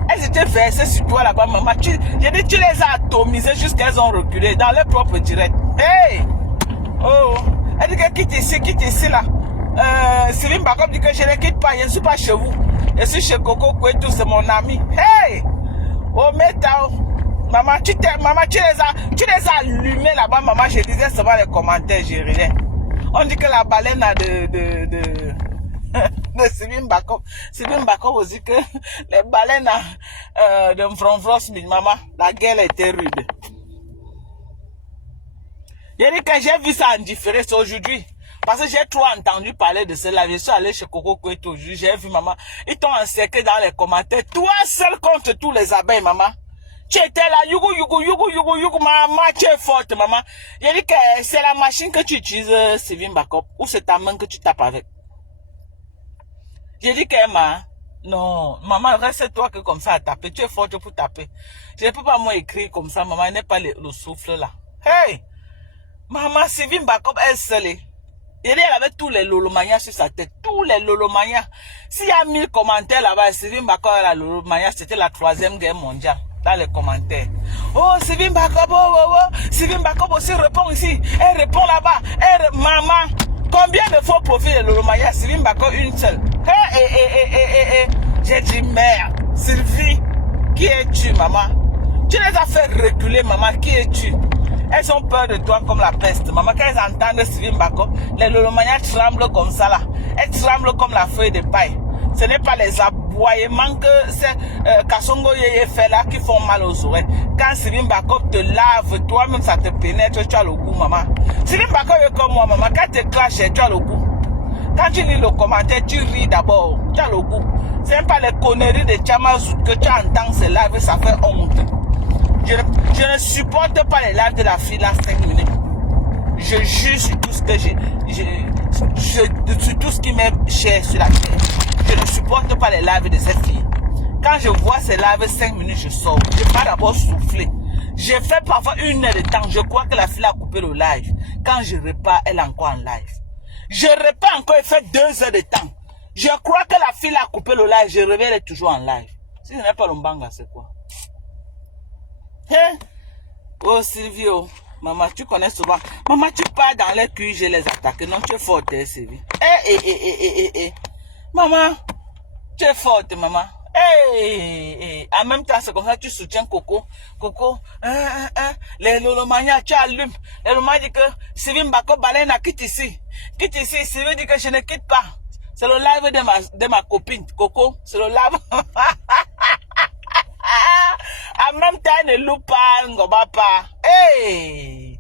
Elles étaient versées sur toi là-bas, maman. J'ai dit, tu les as atomisées jusqu'à qu'elles ont reculé dans leur propre direct. Hey! Oh! Elle dit que quitte ici là. Sylvie Mbakom dit que je ne quitte pas, je ne suis pas chez vous. Je suis chez Coco Kouetou, c'est mon ami. Hey! Oh, métal! Maman, tu les as allumés là-bas, maman. Je disais seulement les commentaires, j'ai rien. On dit que la baleine a de Sylvie Mbakom. Sylvie Mbakom aussi que les baleines de Mfronfros, maman, la guerre était rude. J'ai dit que j'ai vu ça en différé, c'est aujourd'hui. Parce que j'ai trop entendu parler de cela. Je suis allé chez Coco Koueto aujourd'hui. J'ai vu maman. Ils t'ont encerclé dans les commentaires. Toi seul contre tous les abeilles, maman. Tu étais là, yougo, maman, tu es forte, maman. J'ai dit que c'est la machine que tu utilises, Sylvie Mbakop, ou c'est ta main que tu tapes avec. J'ai dit que Emma, non, maman, reste toi que comme ça à taper. Tu es forte pour taper. Je ne peux pas moi écrire comme ça, maman, n'est pas le souffle là. Hey! Maman, Sylvie Mbakop, elle seule. Elle avait tous les lolomanias sur sa tête. Tous les lolomanias. S'il y a 1000 commentaires là-bas, Sylvie Mbakop et la lolomania, c'était la 3e guerre mondiale. Dans les commentaires. Oh, Sylvie Mbakop, Sylvie Mbakop aussi répond ici. Elle répond là-bas. Maman, combien de faux profils de lolomania? Sylvie Mbakop, une seule. J'ai dit, merde. Sylvie, qui es-tu, maman? Tu les as fait reculer, maman. Qui es-tu? Elles ont peur de toi comme la peste. Maman, quand elles entendent Sylvie Mbakop, les lolomanias tremblent comme ça là. Elles tremblent comme la feuille de paille. Ce n'est pas les aboiements que c'est Kassongo Yeye fait là qui font mal aux oreilles. Quand Sylvie Mbakop te lave, toi-même ça te pénètre, tu as le goût, maman. Sylvie Mbakop est comme moi, maman. Quand tu clashes, tu as le goût. Quand tu lis le commentaire, tu ris d'abord, tu as le goût. Ce n'est pas les conneries de Tchamazout que tu entends se laver, ça fait honte. Je ne supporte pas les lives de la fille là 5 minutes. Je juge sur tout ce que sur tout ce qui m'est cher sur la terre. Je ne supporte pas les lives de cette fille. Quand je vois ces lives 5 minutes, je sors. Je pars d'abord souffler. J'ai fait parfois 1 heure de temps. Je crois que la fille a coupé le live. Quand je repars, elle est encore en live. Je repars encore et fait 2 heures de temps. Je crois que la fille a coupé le live. Je reviens, elle est toujours en live. Si ce n'est pas l'ombanga, c'est quoi? Hein? Oh Sylvio, maman, tu connais souvent. Maman, tu pars dans les culs, je les attaque. Non, tu es forte, Sylvie. Maman, tu es forte, maman. En même temps, c'est comme ça que tu soutiens Coco. Coco, les lolomanias, tu allumes. Les lolomanias disent que Sylvie Mbakop Baleine quitte ici. Quitte ici, Sylvie dit que je ne quitte pas. C'est le live de ma copine. Coco, c'est le live. En même temps, elle ne loue pas, Ngoba pas. Hey!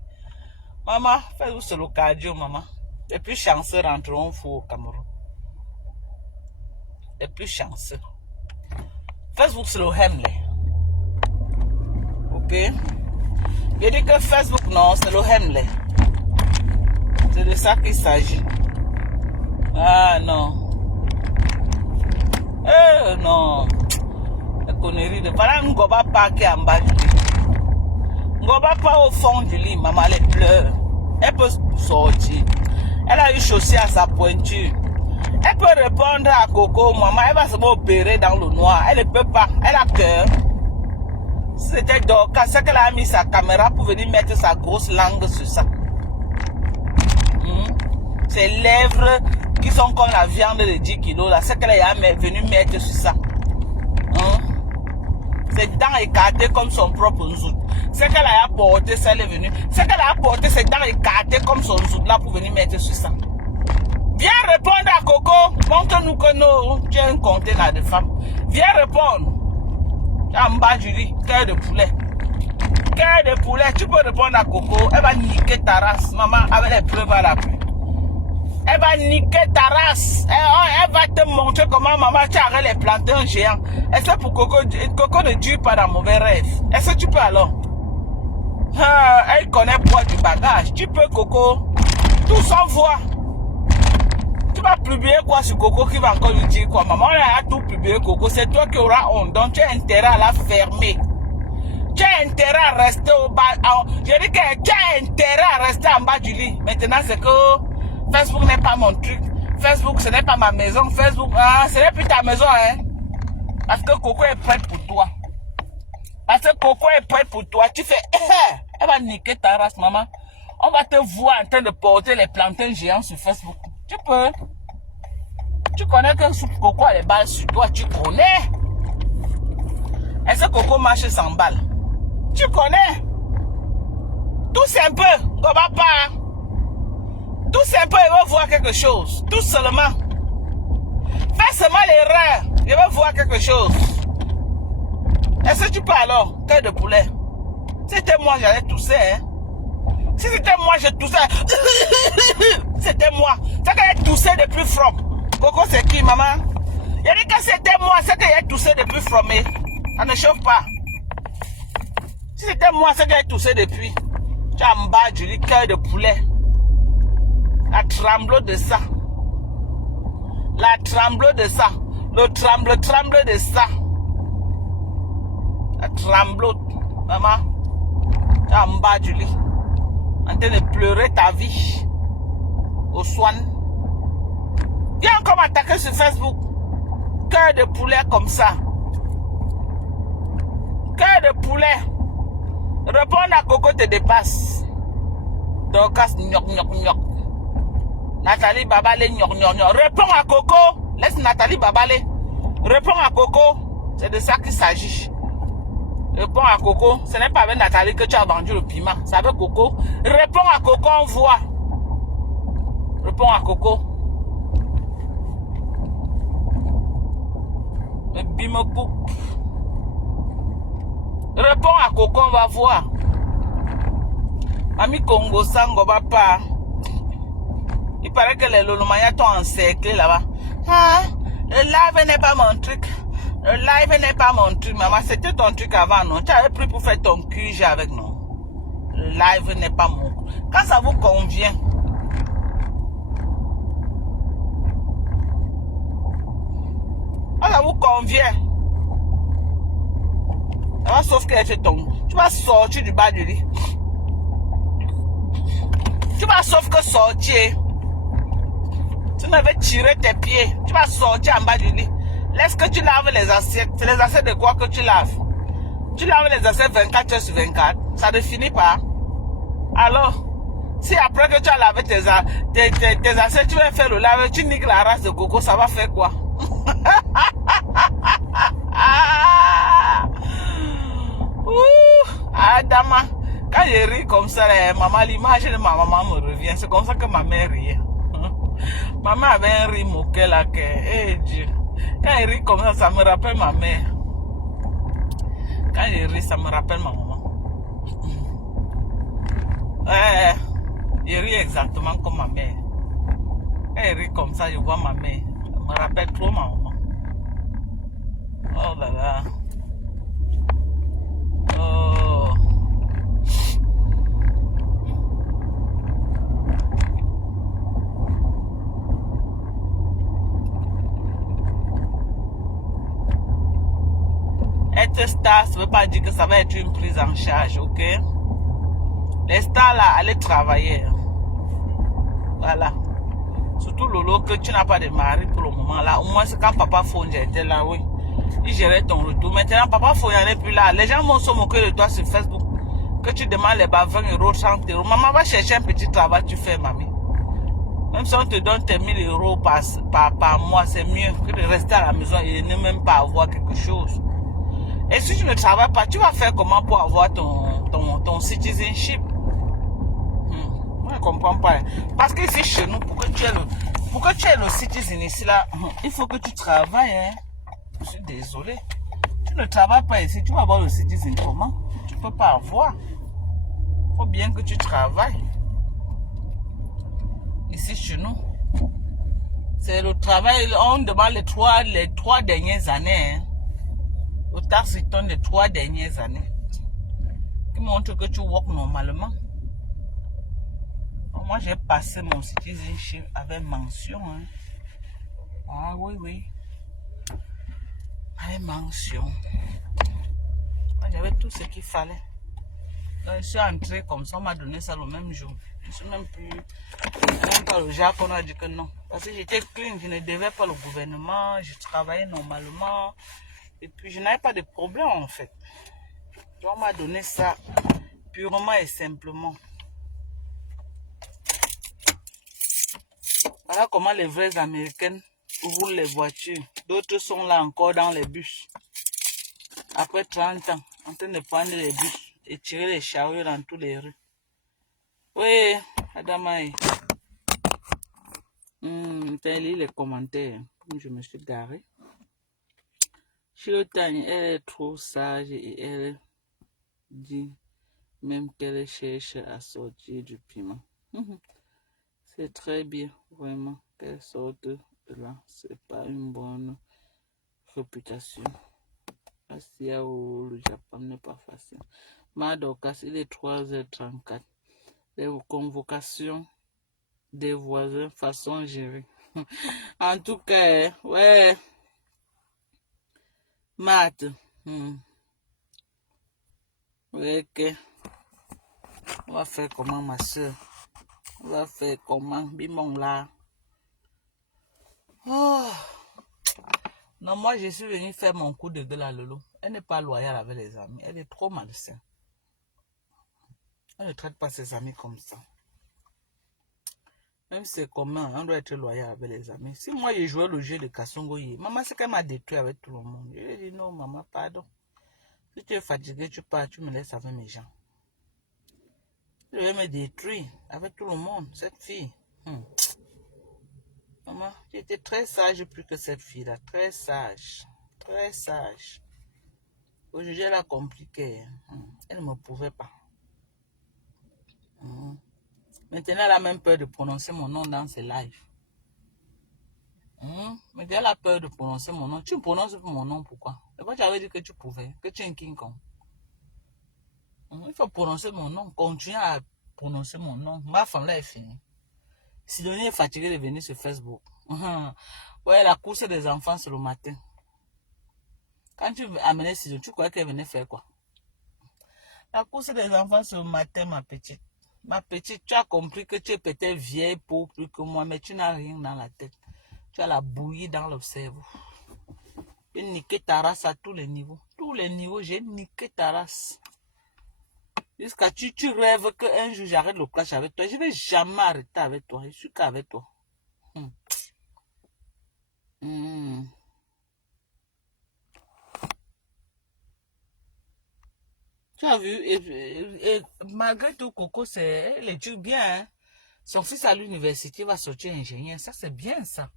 Maman, fais-vous sur le cardio, maman. Les plus chanceux rentreront au Cameroun. Les plus chanceux. Facebook, c'est le Hemley. Ok? Je dis que Facebook, non, c'est le Hemley. C'est de ça qu'il s'agit. Ah, non. Non. La connerie de... Voilà, Ngoba pas qui est en bas du lit. Ngoba pas au fond du lit, maman, elle pleure. Elle peut sortir. Elle a eu chaussée à sa pointure. Elle peut répondre à Coco, maman, elle va se opérer dans le noir. Elle ne peut pas, elle a peur. C'était donc, c'est qu'elle a mis sa caméra pour venir mettre sa grosse langue sur ça. Ses lèvres qui sont comme la viande de 10 kilos, là, c'est qu'elle est venue mettre sur ça. Ses dents écartées comme son propre zout. C'est qu'elle a apporté, ça elle est venue. C'est qu'elle a apporté ses dents écartées comme son zout là pour venir mettre sur ça. Viens répondre à Coco. Montre-nous que tu es un conteneur de femmes. Viens répondre. En bas du lit, cœur de poulet. Cœur de poulet, tu peux répondre à Coco. Elle va niquer ta race, maman, avec les preuves à la pluie. Elle va niquer ta race. Elle va te montrer comment maman tu arrêtes les plantains géants. Et c'est pour Coco. Coco ne dure pas dans mauvais rêve. Est-ce que tu peux alors? Elle connaît boire du bagage. Tu peux, Coco. Tout s'envoie. Tu vas publier quoi sur Coco qui va encore lui dire quoi? Maman, elle a tout publié, Coco. C'est toi qui auras honte. Donc, tu as intérêt à la fermer. Tu as intérêt à rester au bas. Je dis que tu as intérêt à rester en bas du lit. Maintenant, c'est que Facebook n'est pas mon truc. Facebook, ce n'est pas ma maison. Facebook, ce n'est plus ta maison, hein. Parce que Coco est prête pour toi. Parce que Coco est prête pour toi. Tu fais, elle va niquer ta race, maman. On va te voir en train de porter les plantains géants sur Facebook. Tu peux. Tu connais que Coco a les balles sur toi. Tu connais. Est-ce que Coco marche sans balles? Tu connais. Tout simple. On va pas. Tout simple, il va voir quelque chose. Tout seulement. Fais seulement l'erreur. Il va voir quelque chose. Est-ce que tu peux alors? Cœur de poulet. Si c'était moi, j'allais tousser. Hein? Si c'était moi, je toussais. C'était moi. from? Coco, c'est qui, maman? Il a dit que c'était moi, c'est qu'il a toussé depuis from. Ça ne chauffe pas. Si c'était moi, c'est qu'il a toussé depuis. Tu as en bas du cœur de poulet. La tremble de ça. La tremble de ça. Le tremble de ça. La tremble. Maman, tu es en bas du lit. En train de pleurer ta vie. Au soin. Viens encore m'attaquer sur Facebook. Cœur de poulet comme ça. Cœur de poulet. Répondre à Coco te dépasse. Dorcas, gnoc, gnoc, gnoc. Nathalie Babalé, gnoc, gnoc, gnoc. Réponds à Coco. Laisse Nathalie Babalé. Réponds à Coco. C'est de ça qu'il s'agit. Réponds à Coco. Ce n'est pas avec Nathalie que tu as vendu le piment. C'est avec Coco. Réponds à Coco, on voit. Réponds à Coco. Le bime coupe. Réponds à Coco, on va voir. Mami Congo Sango Bapa. Il paraît que les Lolomaya t'ont encerclé là-bas. Ah, le live n'est pas mon truc. Le live n'est pas mon truc, maman. C'était ton truc avant, non? Tu avais pris pour faire ton QG avec nous. Le live n'est pas mon. Quand ça vous convient. Quand ça vous convient. Ah, sauf que tu tombes. Tu vas sortir du bas du lit. Tu vas sauf que sortir. Tu ne veux tirer tes pieds. Tu vas sortir en bas du lit. Laisse que tu laves les assiettes. C'est les assiettes de quoi que tu laves? Tu laves les assiettes 24 heures sur 24. Ça ne finit pas. Alors, si après que tu as lavé tes assiettes, tu vas faire le lave, tu niques la race de Coco, ça va faire quoi? Dama, quand je ris comme ça, maman, l'image de ma maman me revient. C'est comme ça que ma mère riait. Maman avait un rire moqué là que, hey Dieu. Quand elle rit comme ça me rappelle ma mère. Quand je ris, ça me rappelle ma maman. Je ris exactement comme ma mère. Quand elle rit comme ça, je vois ma mère. Ça me rappelle trop ma maman. Oh là là. Oh. Être star, ça ne veut pas dire que ça va être une prise en charge, ok? Les stars là, allez travailler. Voilà. Surtout Lolo, que tu n'as pas de mari pour le moment là. Au moins, c'est quand Papa Fonge était là, oui. Il gérait ton retour. Maintenant, Papa Fonge n'est plus là. Les gens vont se moquer de toi sur Facebook. Que tu demandes les 20 euros, 30 euros. Maman va chercher un petit travail, tu fais, mamie. Même si on te donne tes 1000 euros par mois, c'est mieux que de rester à la maison et ne même pas avoir quelque chose. Et si tu ne travailles pas, tu vas faire comment pour avoir ton citizenship? Moi, je ne comprends pas. Parce que ici, chez nous, pour que tu aies le citizen ici, là, il faut que tu travailles. Hein. Je suis désolé. Tu ne travailles pas ici, tu vas avoir le citizen comment? Tu ne peux pas avoir. Il faut bien que tu travailles. Ici, chez nous. C'est le travail, on demande les trois dernières années. Hein. Le taxe return des 3 dernières années. Qui montre que tu work normalement. Moi, j'ai passé mon citizenship avec mention. Hein. Ah oui, oui. Avec mention. Moi, j'avais tout ce qu'il fallait. Donc, je suis entré comme ça, on m'a donné ça le même jour. Je ne suis même plus. Même pas le genre qu'on a dit que non. Parce que j'étais clean, je ne devais pas le gouvernement, je travaillais normalement. Et puis, je n'avais pas de problème en fait. Donc, on m'a donné ça purement et simplement. Voilà comment les vraies Américaines roulent les voitures. D'autres sont là encore dans les bus. Après 30 ans, en train de prendre les bus et tirer les chariots dans toutes les rues. Oui, Adamaï. T'as lu les commentaires. Comme je me suis garé. Chilotane, elle est trop sage et elle dit même qu'elle cherche à sortir du piment. C'est très bien. Vraiment, qu'elle sorte de là. C'est pas une bonne réputation. Asia au Japon n'est pas facile. Madokas, il est 3h34. Les convocations des voisins, façon gérée. En tout cas, ouais. Matt. Ok. On va faire comment, ma soeur? On va faire comment? Bimon là. Oh. Non, moi, je suis venue faire mon coup de gueule à Lolo. Elle n'est pas loyale avec les amis. Elle est trop malsaine. Elle ne traite pas ses amis comme ça. Même si c'est commun, on doit être loyal avec les amis. Si moi, j'ai joué le jeu de Kassongo, maman, c'est qu'elle m'a détruit avec tout le monde. Je lui ai dit non, maman, pardon. Si tu es fatigué, tu pars, tu me laisses avec mes gens. Je vais me détruire avec tout le monde, cette fille. Maman, tu étais très sage plus que cette fille-là. Très sage. Très sage. Aujourd'hui, elle a compliqué. Elle ne me pouvait pas. Maintenant, elle a même peur de prononcer mon nom dans ses lives. Mais elle a peur de prononcer mon nom. Tu prononces mon nom, pourquoi? Pourquoi tu avais dit que tu pouvais, que tu es un King Kong? Il faut prononcer mon nom. Continue à prononcer mon nom. Ma femme là est finie. Sidonie est fatiguée de venir sur Facebook. Ouais, la course des enfants, c'est le matin. Quand tu amenais Sidonie, tu croyais qu'elle venait faire quoi? La course des enfants, c'est le matin, ma petite. Ma petite, tu as compris que tu es peut-être vieille pour plus que moi, mais tu n'as rien dans la tête. Tu as la bouillie dans le cerveau. J'ai niqué ta race à tous les niveaux. Tous les niveaux, j'ai niqué ta race. Jusqu'à tu rêves qu'un jour j'arrête le clash avec toi. Je ne vais jamais arrêter avec toi. Je suis qu'avec toi. Tu as vu, et malgré tout, Coco, elle étudie bien. Hein? Son fils à l'université va sortir ingénieur. Ça, c'est bien, ça.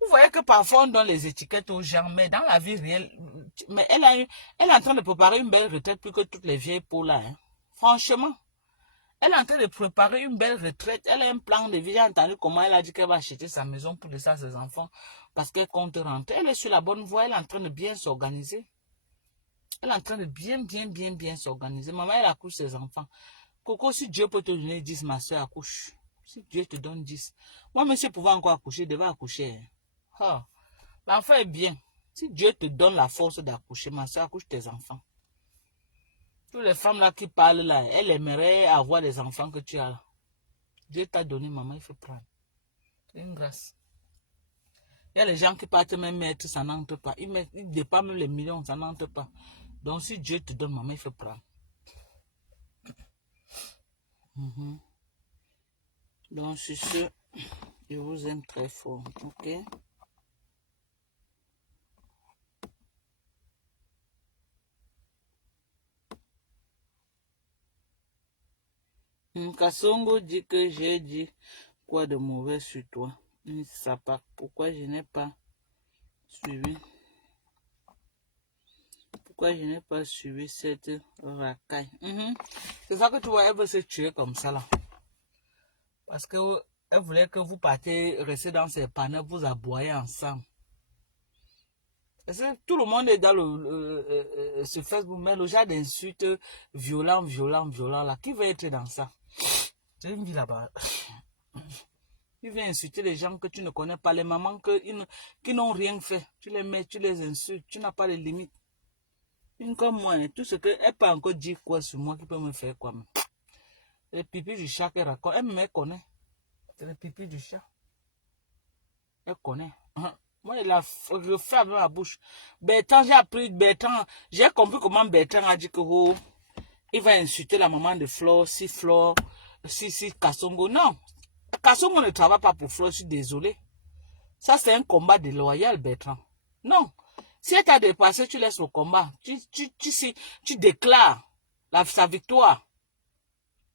Vous voyez que parfois, on donne les étiquettes aux gens, mais dans la vie réelle, mais elle est en train de préparer une belle retraite plus que toutes les vieilles pour là. Hein? Franchement, elle est en train de préparer une belle retraite. Elle a un plan de vie. J'ai entendu comment elle a dit qu'elle va acheter sa maison pour laisser à ses enfants parce qu'elle compte rentrer. Elle est sur la bonne voie. Elle est en train de bien s'organiser. Elle est en train de bien s'organiser. Maman, elle accouche ses enfants. Coco, si Dieu peut te donner 10, ma soeur accouche. Si Dieu te donne 10. Moi, monsieur pouvait encore accoucher, devait accoucher. Oh, l'enfant est bien. Si Dieu te donne la force d'accoucher, ma soeur accouche tes enfants. Toutes les femmes là qui parlent là, elles aimeraient avoir les enfants que tu as là. Dieu t'a donné, maman, il faut prendre. C'est une grâce. Il y a les gens qui partent même mettre, ça n'entre pas. Ils dépassent même les millions, ça n'entre pas. Donc si Dieu te donne, maman, il faut prendre. Donc sur ce, je vous aime très fort, ok? Kassongo dit que j'ai dit quoi de mauvais sur toi. Ça part. Pourquoi je n'ai pas suivi? Pourquoi je n'ai pas suivi cette racaille? C'est ça que tu vois, elle veut se tuer comme ça là. Parce qu'elle voulait que vous partez, rester dans ses panneaux, vous aboyer ensemble. Tout le monde est dans ce Facebook, mais le genre d'insultes violent là. Qui veut être dans ça? C'est une vie là-bas. Tu viens insulter les gens que tu ne connais pas, les mamans qui n'ont rien fait. Tu les mets, tu les insultes, tu n'as pas de limite. Une comme moi, tout ce qu'elle peut encore dire quoi sur moi qui peut me faire quoi. Les pipis du chat qu'elle raconte, elle me connaît. C'est les pipis du chat. Elle connaît. Moi, il a refait avec ma bouche. Bertrand, j'ai appris, Bertrand, j'ai compris comment Bertrand a dit que il va insulter la maman de Flore, si Kassongo. Non, Kassongo ne travaille pas pour Flore, je suis désolé. Ça, c'est un combat déloyal, Bertrand. Non, si elle t'a dépassé, tu laisses le combat. Tu déclares sa victoire.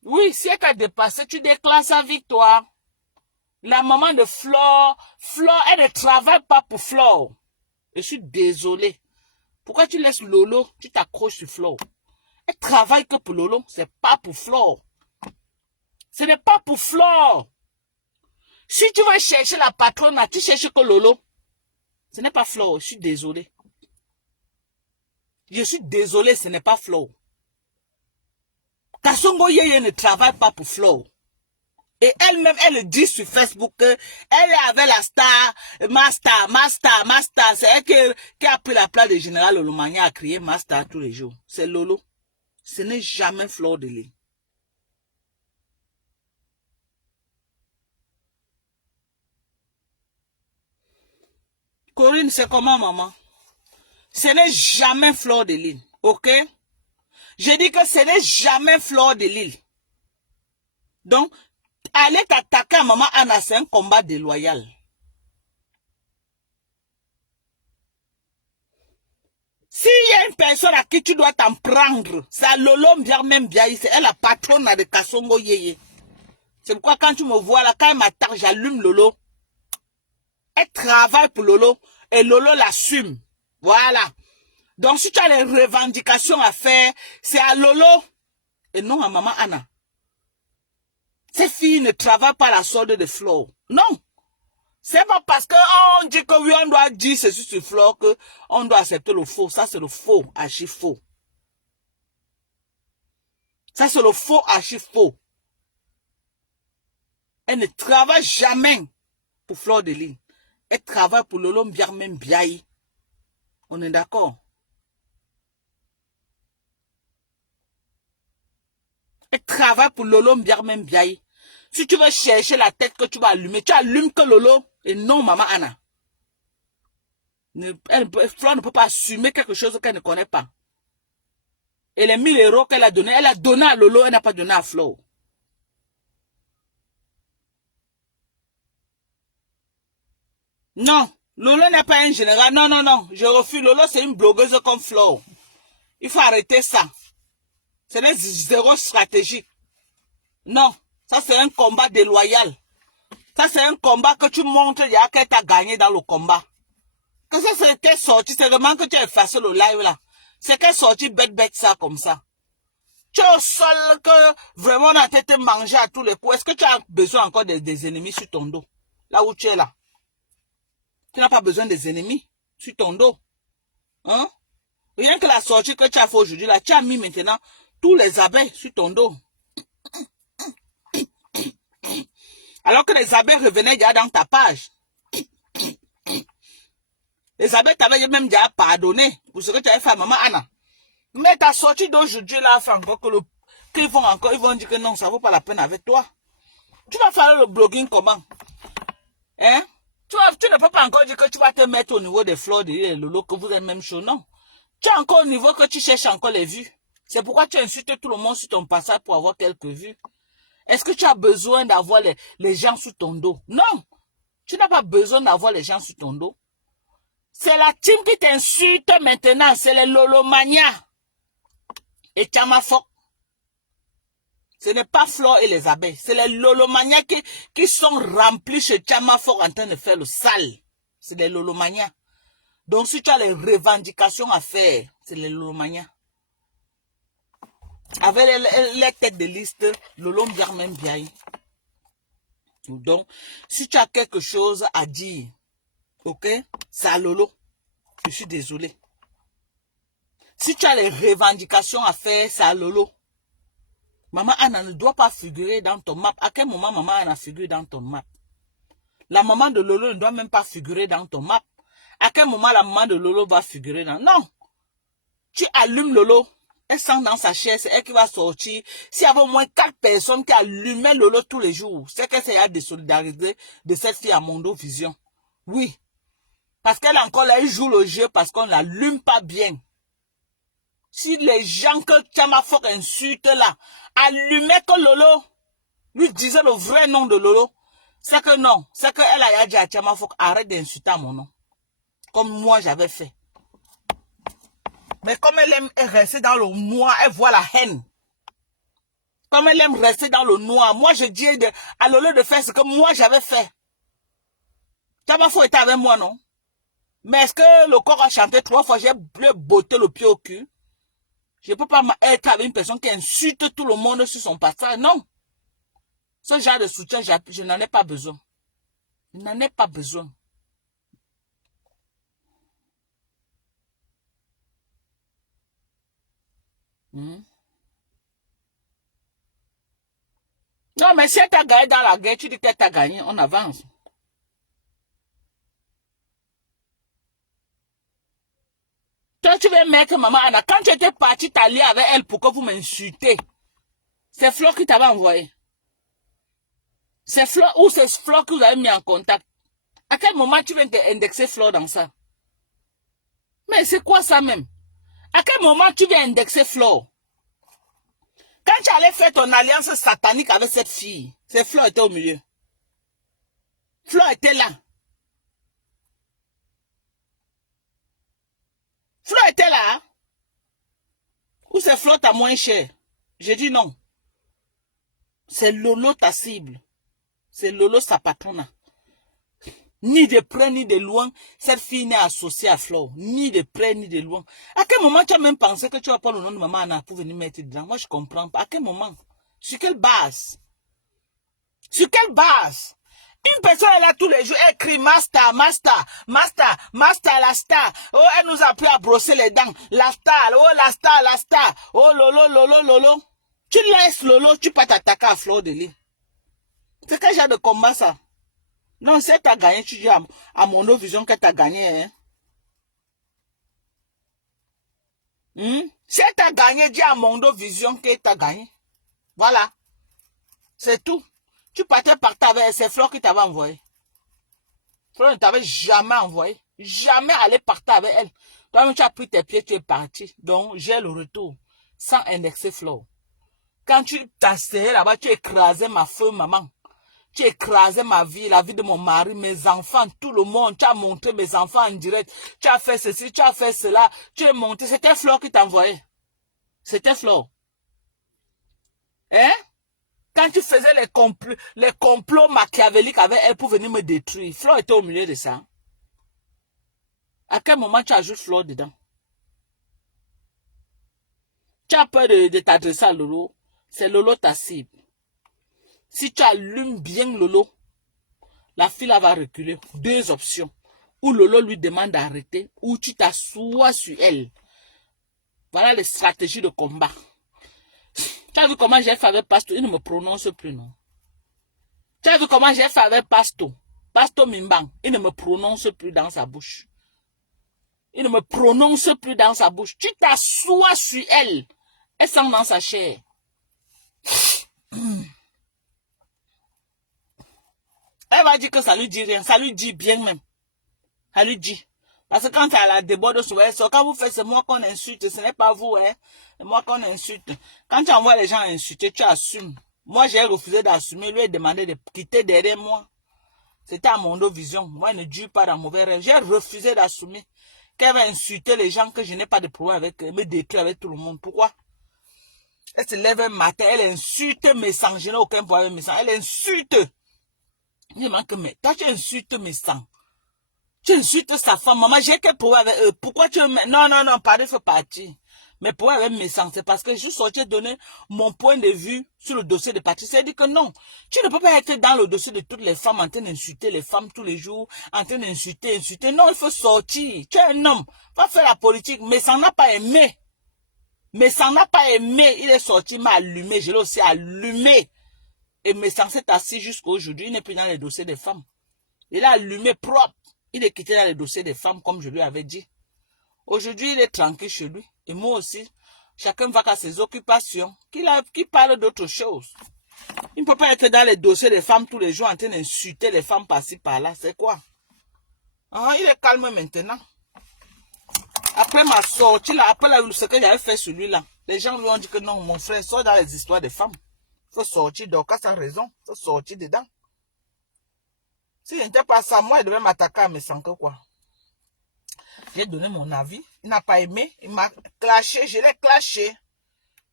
Oui, si elle t'a dépassé, tu déclares sa victoire. La maman de Flore, elle ne travaille pas pour Flore. Je suis désolé. Pourquoi tu laisses Lolo, tu t'accroches sur Flore? Elle travaille que pour Lolo, c'est pas pour Flore. Ce n'est pas pour Flore. Si tu veux chercher la patronne, tu cherches que Lolo. Ce n'est pas Flo, je suis désolé. Je suis désolé, ce n'est pas Flo. Kasongo Yeye ne travaille pas pour Flo. Et elle-même, elle le dit sur Facebook qu'elle est avec la star, Master. C'est elle qui a pris la place de Général Olomania à crier Master tous les jours. C'est Lolo. Ce n'est jamais Fleur de Lys. Corinne, c'est comment, maman? Ce n'est jamais Fleur de Lys. Ok? Je dis que ce n'est jamais Fleur de Lys. Donc, aller t'attaquer à maman Anna, c'est un combat déloyal. S'il y a une personne à qui tu dois t'en prendre, c'est Lolo même bien, c'est elle la patronne de Kasongo Yeye. C'est pourquoi quand tu me vois là, quand elle m'attaque, j'allume Lolo. Elle travaille pour Lolo et Lolo l'assume. Voilà. Donc si tu as les revendications à faire, c'est à Lolo et non à maman Anna. Ces filles ne travaillent pas la solde de Flo. Non. C'est pas parce que on dit que oui, on doit dire ceci sur Flo que on doit accepter le faux. Ça, c'est le faux, archi faux. Ça, c'est le faux, archi faux. Elle ne travaille jamais pour Fleur de Lys. Elle travaille pour Lolo même Biaï. On est d'accord? Elle travaille pour Lolo même Biaï. Si tu veux chercher la tête que tu vas allumer, tu allumes que Lolo et non maman Anna. Fleur ne peut pas assumer quelque chose qu'elle ne connaît pas. Et les 1000 euros qu'elle a donné à Lolo, elle n'a pas donné à Fleur. Non, Lolo n'est pas un général. Non, je refuse. Lolo, c'est une blogueuse comme Fleur. Il faut arrêter ça. Ce n'est zéro stratégique. Non, ça c'est un combat déloyal. Ça c'est un combat que tu montres, il y a qu'elle t'a gagné dans le combat. Que ça c'était sorti, c'est vraiment que tu as effacé le live là. C'est qu'elle est sortie bête ça comme ça. Tu es au sol que vraiment la tête te manger à tous les coups. Est-ce que tu as besoin encore des ennemis sur ton dos? Là où tu es là. Tu n'as pas besoin des ennemis sur ton dos. Hein? Rien que la sortie que tu as fait aujourd'hui là, tu as mis maintenant tous les abeilles sur ton dos. Alors que les abeilles revenaient déjà dans ta page. Les abeilles t'avaient même déjà pardonné pour ce que tu avais fait à maman Anna. Mais ta sortie d'aujourd'hui là fait encore que ils vont dire que non, ça vaut pas la peine avec toi. Tu vas faire le blogging comment? Hein? Tu ne peux pas encore dire que tu vas te mettre au niveau des Fleurs de Lys et Lolo, que vous êtes même chaud, non. Tu es encore au niveau que tu cherches encore les vues. C'est pourquoi tu insultes tout le monde sur ton passage pour avoir quelques vues. Est-ce que tu as besoin d'avoir les gens sous ton dos? Non. Tu n'as pas besoin d'avoir les gens sous ton dos. C'est la team qui t'insulte maintenant. C'est les Lolomania. Et Tchamafok. Ce n'est pas Fleur et les abeilles. C'est les Lolomania qui sont remplis chez Tchamafok en train de faire le sale. C'est les Lolomania. Donc si tu as les revendications à faire, c'est les Lolomania. Avec les têtes de liste, Lolo même bien. Donc, si tu as quelque chose à dire, ok, c'est à Lolo. Je suis désolé. Si tu as les revendications à faire, c'est à Lolo. Maman Anna ne doit pas figurer dans ton map. À quel moment maman Anna figure dans ton map? La maman de Lolo ne doit même pas figurer dans ton map. À quel moment la maman de Lolo va figurer dans... Non. Tu allumes Lolo. Elle sent dans sa chaise, c'est elle qui va sortir. S'il y avait au moins 4 personnes qui allumaient Lolo tous les jours, c'est qu'elle s'est désolidarisée de cette fille à Mondo Vision. Oui. Parce qu'elle encore là, elle joue le jeu parce qu'on ne l'allume pas bien. Si les gens que Tchamafok insulte là, allumaient que Lolo lui disait le vrai nom de Lolo, c'est que non. C'est qu'elle a dit à Tchamafok, arrête d'insulter mon nom. Comme moi j'avais fait. Mais comme elle aime rester dans le noir, elle voit la haine. Comme elle aime rester dans le noir, moi je dis à Lolo de faire ce que moi j'avais fait. Tchamafok était avec moi, non? Mais est-ce que le corps a chanté 3 fois, j'ai botté le pied au cul? Je ne peux pas être avec une personne qui insulte tout le monde sur son passage, non. Ce genre de soutien, je n'en ai pas besoin. Il n'en est pas besoin. Hmm. Non, mais si elle t'a gagné dans la guerre, tu dis qu'elle t'a gagné, on avance. Toi, tu veux mettre maman Anna. Quand tu étais parti t'allier avec elle pour que vous m'insultez, c'est Flo qui t'avait envoyé. C'est Flo ou c'est Flo que vous avez mis en contact. À quel moment tu viens indexer Flo dans ça? Mais c'est quoi ça même? À quel moment tu viens indexer Flo? Quand tu allais faire ton alliance satanique avec cette fille, c'est Flo était au milieu. Flo était là. Flo était là. Ou c'est Flo ta moins cher? J'ai dit non. C'est Lolo ta cible. C'est Lolo sa patrona. Ni de près ni de loin, cette fille n'est associée à Flo. Ni de près ni de loin. À quel moment tu as même pensé que tu vas prendre le nom de maman Anna pour venir mettre dedans? Moi, je comprends pas. À quel moment? Sur quelle base? Sur quelle base? Une personne est là tous les jours, elle crie Master, Master, Master, Master, la star. Oh, elle nous a appris à brosser les dents. La star, oh, la star, la star. Oh, Lolo, Lolo, Lolo. Tu laisses Lolo, tu peux t'attaquer à Fleur de Lis. C'est quel genre de combat ça? Non, si tu as gagné, tu dis à mon vision que tu as gagné. Hein? Si tu as gagné, dis à Mondo Vision que tu as gagné. Voilà. C'est tout. Tu partais partir avec elle, c'est Fleur qui t'avait envoyé. Fleur ne t'avait jamais envoyé. Jamais aller partir avec elle. Toi-même, tu as pris tes pieds, tu es parti. Donc, j'ai le retour. Sans indexer Fleur. Quand tu t'asseyais là-bas, tu écrasais ma feu, maman. Tu écrasais ma vie, la vie de mon mari, mes enfants, tout le monde. Tu as montré mes enfants en direct. Tu as fait ceci, tu as fait cela. Tu es monté. C'était Fleur qui t'envoyait. C'était Fleur. Hein? Quand tu faisais les complots machiavéliques avec elle pour venir me détruire, Fleur était au milieu de ça. À quel moment tu ajoutes Fleur dedans? Tu as peur de t'adresser à Lolo. C'est Lolo ta cible. Si tu allumes bien Lolo, la fille va reculer. Deux options. Ou Lolo lui demande d'arrêter, ou tu t'assois sur elle. Voilà les stratégies de combat. Tu as vu comment j'ai fait avec Pasto? Il ne me prononce plus, non? Tu as vu comment j'ai fait avec Pasto? Pasto Mimbang, il ne me prononce plus dans sa bouche. Il ne me prononce plus dans sa bouche. Tu t'assois sur elle. Elle sent dans sa chair. Elle va dire que ça lui dit rien. Ça lui dit bien même. Ça lui dit. Parce que quand elle a déborde sur elle, quand vous faites, c'est moi qu'on insulte. Ce n'est pas vous, hein. C'est moi qu'on insulte. Quand tu envoies les gens insulter, tu assumes. Moi, j'ai refusé d'assumer. Lui a demandé de quitter derrière moi. C'était à Mondo Vision. Moi, je ne dure pas dans mauvais rêve. J'ai refusé d'assumer qu'elle va insulter les gens que je n'ai pas de problème avec, me détruire avec tout le monde. Pourquoi? Elle se lève un matin, elle insulte mes sangs. Je n'ai aucun problème avec mes sangs. Elle insulte. Je manque, mais toi, tu insultes mes sangs. Tu insultes sa femme. Maman, j'ai quel problème avec eux? Pourquoi tu me... Non, non, non, pardon, il faut partir. Mais pourquoi avec mes sangs? C'est parce que je suis sorti donner mon point de vue sur le dossier de Patricia. Elle dit que non, tu ne peux pas être dans le dossier de toutes les femmes en train d'insulter les femmes tous les jours, en train d'insulter. Non, il faut sortir. Tu es un homme. Va faire la politique. Mais ça n'a pas aimé. Il est sorti, m'a allumé. Je l'ai aussi allumé. Et Messan s'est assis jusqu'à aujourd'hui. Il n'est plus dans les dossiers des femmes. Il a allumé propre. Il est quitté dans les dossiers des femmes, comme je lui avais dit. Aujourd'hui, il est tranquille chez lui. Et moi aussi. Chacun va à ses occupations. Qui parle d'autre chose. Il ne peut pas être dans les dossiers des femmes tous les jours en train d'insulter les femmes par-ci, par-là. C'est quoi? Ah, il est calme maintenant. Après ma sortie, là, après ce que j'avais fait sur lui, là, les gens lui ont dit que non, mon frère, sort dans les histoires des femmes. Il faut sortir, donc, à sa raison. Il faut sortir dedans. Si je n'étais pas ça, moi, il devait m'attaquer à mes sangs, quoi. J'ai donné mon avis. Il n'a pas aimé. Il m'a clashé. Je l'ai clashé.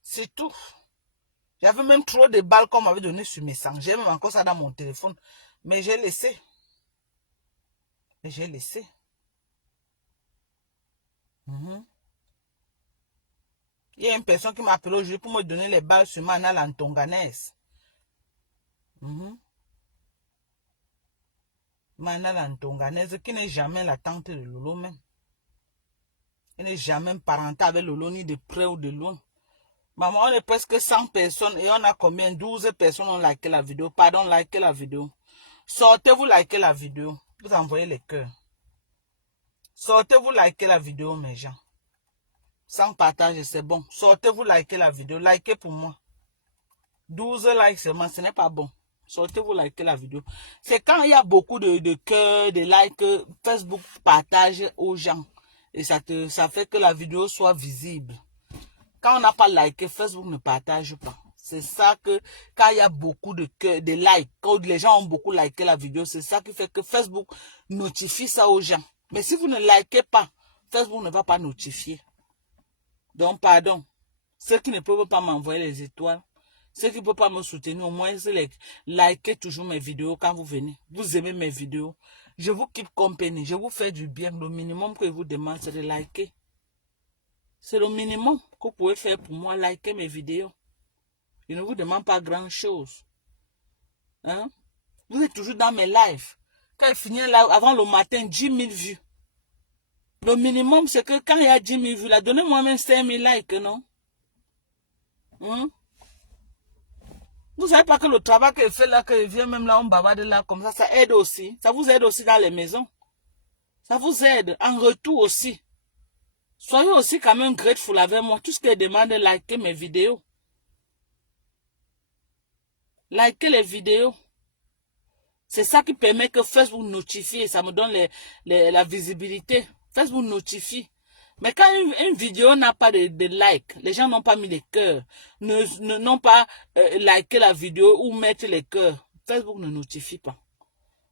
C'est tout. J'avais même trop de balles qu'on m'avait donné sur mes sangs. J'ai même encore ça dans mon téléphone. Mais j'ai laissé. Il y a une personne qui m'a appelé aujourd'hui pour me donner les balles sur ma lantonganès. Manala Ntonganaise, qui n'est jamais la tante de Lolo même. Elle n'est jamais parenté avec Lolo, ni de près ou de loin. Maman, on est presque 100 personnes et on a combien? 12 personnes ont liké la vidéo. Pardon, liké la vidéo. Sortez-vous liker la vidéo. Vous envoyez les cœurs. Sortez-vous liker la vidéo, mes gens. Sans partage, c'est bon. Sortez-vous liker la vidéo. Likez pour moi. 12 likes seulement, ce n'est pas bon. Sortez-vous liker la vidéo. C'est quand il y a beaucoup de cœurs, de likes, Facebook partage aux gens. Et ça fait que la vidéo soit visible. Quand on n'a pas liké, Facebook ne partage pas. C'est ça que, quand il y a beaucoup de likes, quand les gens ont beaucoup liké la vidéo, c'est ça qui fait que Facebook notifie ça aux gens. Mais si vous ne likez pas, Facebook ne va pas notifier. Donc, pardon. Ceux qui ne peuvent pas m'envoyer les étoiles, ceux qui ne peuvent pas me soutenir, au moins, likez toujours mes vidéos quand vous venez. Vous aimez mes vidéos. Je vous keep company. Je vous fais du bien. Le minimum que je vous demande, c'est de liker. C'est le minimum que vous pouvez faire pour moi, liker mes vidéos. Je ne vous demande pas grand-chose. Hein? Vous êtes toujours dans mes lives. Quand il finit là, avant le matin, 10 000 vues. Le minimum, c'est que quand il y a 10 000 vues, là, donnez-moi même 5 000 likes, non? Hein? Vous savez pas que le travail que je fais là, que je viens même là, on bavarde là, comme ça aide aussi. Ça vous aide aussi dans les maisons. Ça vous aide en retour aussi. Soyez aussi quand même grateful avec moi. Tout ce que je demande, likez mes vidéos. Likez les vidéos. C'est ça qui permet que Facebook notifie. Ça me donne la visibilité. Facebook notifie. Mais quand une vidéo n'a pas de like, les gens n'ont pas mis les cœurs, n'ont pas liké la vidéo ou mettre les cœurs, Facebook ne notifie pas.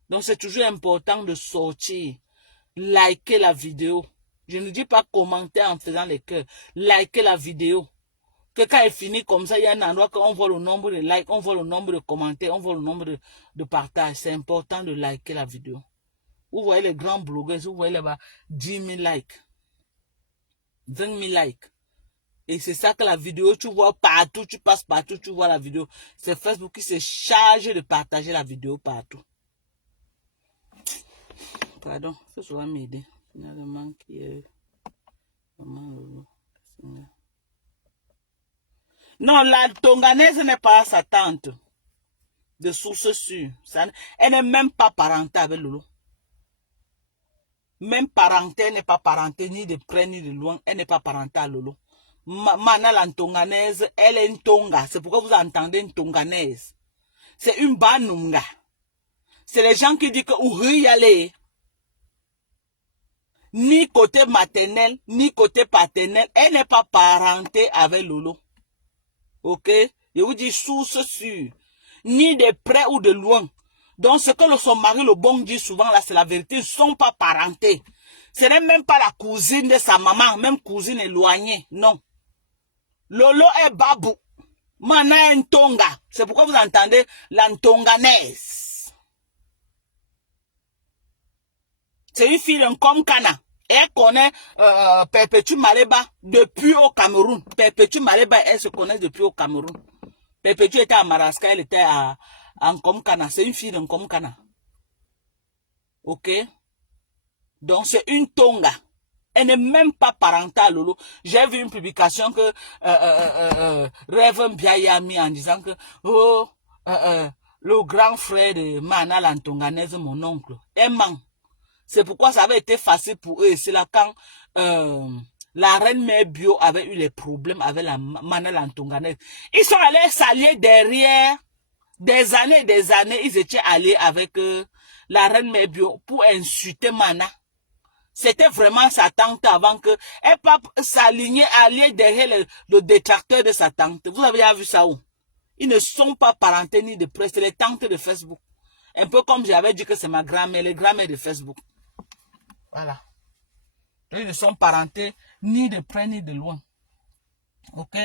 Donc c'est toujours important de sortir, liker la vidéo. Je ne dis pas commenter en faisant les cœurs, liker la vidéo. Que quand elle finit comme ça, il y a un endroit qu'on voit le nombre de likes, on voit le nombre de commentaires, on voit le nombre de partages. C'est important de liker la vidéo. Vous voyez les grands blogueurs, vous voyez là-bas 10 000 likes, 20 000 likes. Et c'est ça que la vidéo, tu vois partout, tu passes partout, tu vois la vidéo. C'est Facebook qui se charge de partager la vidéo partout. Pardon, ça va m'aider. Finalement, qui est... Non, la Tonganaise n'est pas sa tante. De source sûre. Elle n'est même pas parentée avec Lolo. Même parentée, elle n'est pas parentée ni de près ni de loin. Elle n'est pas parentée à Lolo. Mana la Tonganaise, elle est une Tonga. C'est pourquoi vous entendez une Tonganaise. C'est une Banunga. C'est les gens qui disent que Ouri Yale. Ni côté maternel, ni côté paternel. Elle n'est pas parentée avec Lolo. Ok? Je vous dis source sûre. Ni de près ou de loin. Donc ce que son mari le bon dit souvent là, c'est la vérité. Ils ne sont pas parentés. Ce n'est même pas la cousine de sa maman, même cousine éloignée. Non. Lolo est babou. Mana est Ntonga. C'est pourquoi vous entendez la Ntonganaise. C'est une fille d'un Komkana. Elle connaît Perpétue Maleba depuis au Cameroun. Perpétue Maleba, elle se connaît depuis au Cameroun. Perpétue était à Maraska, elle était en Komkana. C'est une fille d'un Komkana. Ok? Donc c'est une Tonga. Elle n'est même pas parentale, Lolo. J'ai vu une publication que Reverend Biaye a mis en disant que le grand frère de Mana la Ntonganaise, mon oncle, est ment. C'est pourquoi ça avait été facile pour eux. C'est là quand la reine mère bio avait eu les problèmes avec la Mana la Ntonganaise. Ils sont allés s'allier derrière des années. Ils étaient allés avec la reine mère bio pour insulter Mana. C'était vraiment sa tante avant que elle pas s'aligner, allier derrière le détracteur de sa tante. Vous avez vu ça où? Ils ne sont pas parentés ni de près. C'est les tantes de Facebook. Un peu comme j'avais dit que c'est ma grand-mère, les grand-mères de Facebook. Voilà. Ils ne sont parentés ni de près ni de loin. Ok?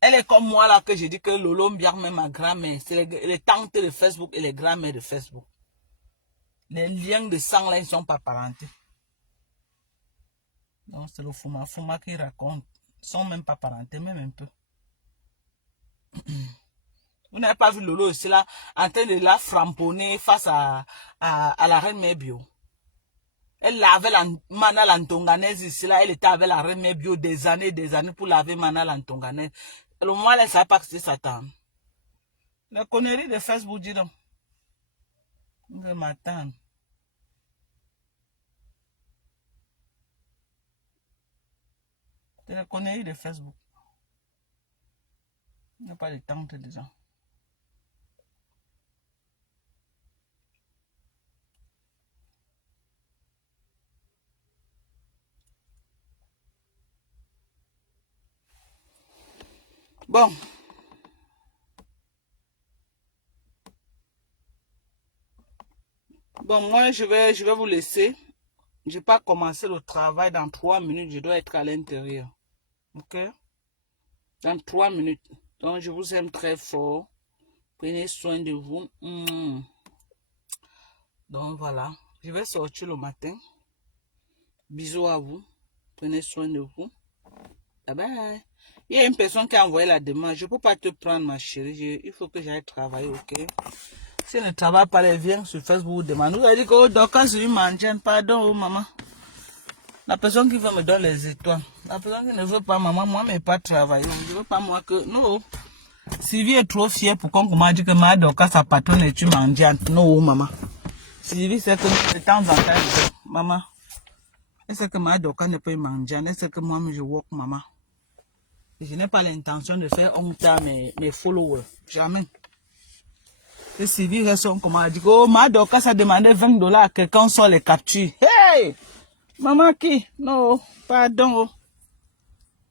Elle est comme moi là que j'ai dit que Lolo Mbiar, même ma grand-mère. C'est les tantes de Facebook et les grand-mères de Facebook. Les liens de sang là, ils ne sont pas parentés. Donc c'est le Fuma qui raconte. Ils ne sont même pas parentés, même un peu. Vous n'avez pas vu Lolo aussi là, en train de la framponner face à la reine mère bio. Elle lavait la mana lantonganaise ici là, elle était avec la reine mère bio des années pour laver mana lantonganaise. Le moment là, ça n'a pas que c'est Satan. La connerie de Facebook, dis donc. Je vais m'attendre. C'est la connerie de Facebook. Il n'y a pas de temps, te disant. Bon. Bon, moi, je vais vous laisser. Je vais pas commencer le travail dans 3 minutes. Je dois être à l'intérieur. Ok? Dans 3 minutes. Donc, je vous aime très fort. Prenez soin de vous. Donc, voilà. Je vais sortir le matin. Bisous à vous. Prenez soin de vous. Bye bye. Il y a une personne qui a envoyé la demande. Je ne peux pas te prendre, ma chérie. Il faut que j'aille travailler, ok? Si elle ne travaille pas, elle vient sur Facebook demander. Vous avez dit que oh, Dorcas, je lui mange. Pardon, oh, maman. La personne qui veut me donner les étoiles. La personne qui ne veut pas, maman, moi, mais pas travailler. Je ne veux pas, moi, que. Non. Sylvie est trop fière pour qu'on m'a dit que ma Dorcas, sa patronne, et tu manges. Non, maman. Sylvie, c'est que de temps en temps, maman. Elle sait que ma Dorcas ne peut pas manger. Elle sait que moi, je work, maman. Et je n'ai pas l'intention de faire honte à mes followers. Jamais. Et Sylvie reste comme elle dit, oh, ma Dorcas a demandé $20 à quelqu'un sur les captures. Hey! Maman qui? Non, pardon.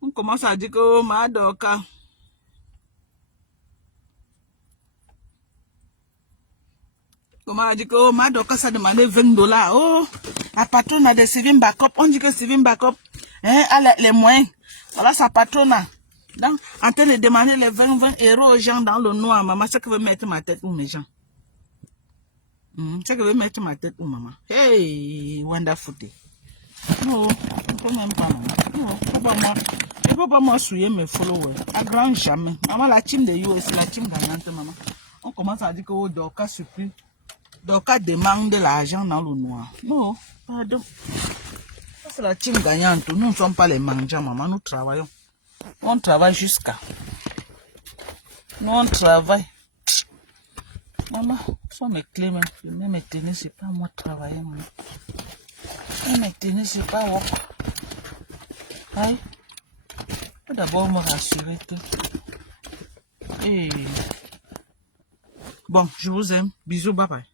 On commence à dire que oh, ma Dorcas. Comment on dit que oh, ma Dorcas a demandé $20. Oh, la patronne a de Sylvie Backup. On dit que Sylvie Backup a les moyens. Voilà sa patronne. Donc, en train de demander les 20 € aux gens dans le noir, maman, c'est que veut mettre ma tête où mes gens? C'est que veut mettre ma tête où, maman? Hey, wonderful. Non, je ne peux même pas, maman. Non, je ne peux pas moi souiller mes followers. À grand jamais. Maman, la team de US, la team gagnante, maman. On commence à dire que oh, Dorcas supplie. Dorcas demande de l'argent dans le noir. Non, pardon. C'est la team gagnante. Nous ne sommes pas les mangeants, maman. Nous travaillons. On travaille jusqu'à. Nous, on travaille. Maman, ça me clés, mais je vais me tenir, c'est pas moi travailler, maman. Je vais me tenir, c'est pas moi. Aïe. Faut d'abord me rassurer que. Et... Bon, je vous aime. Bisous, bye bye.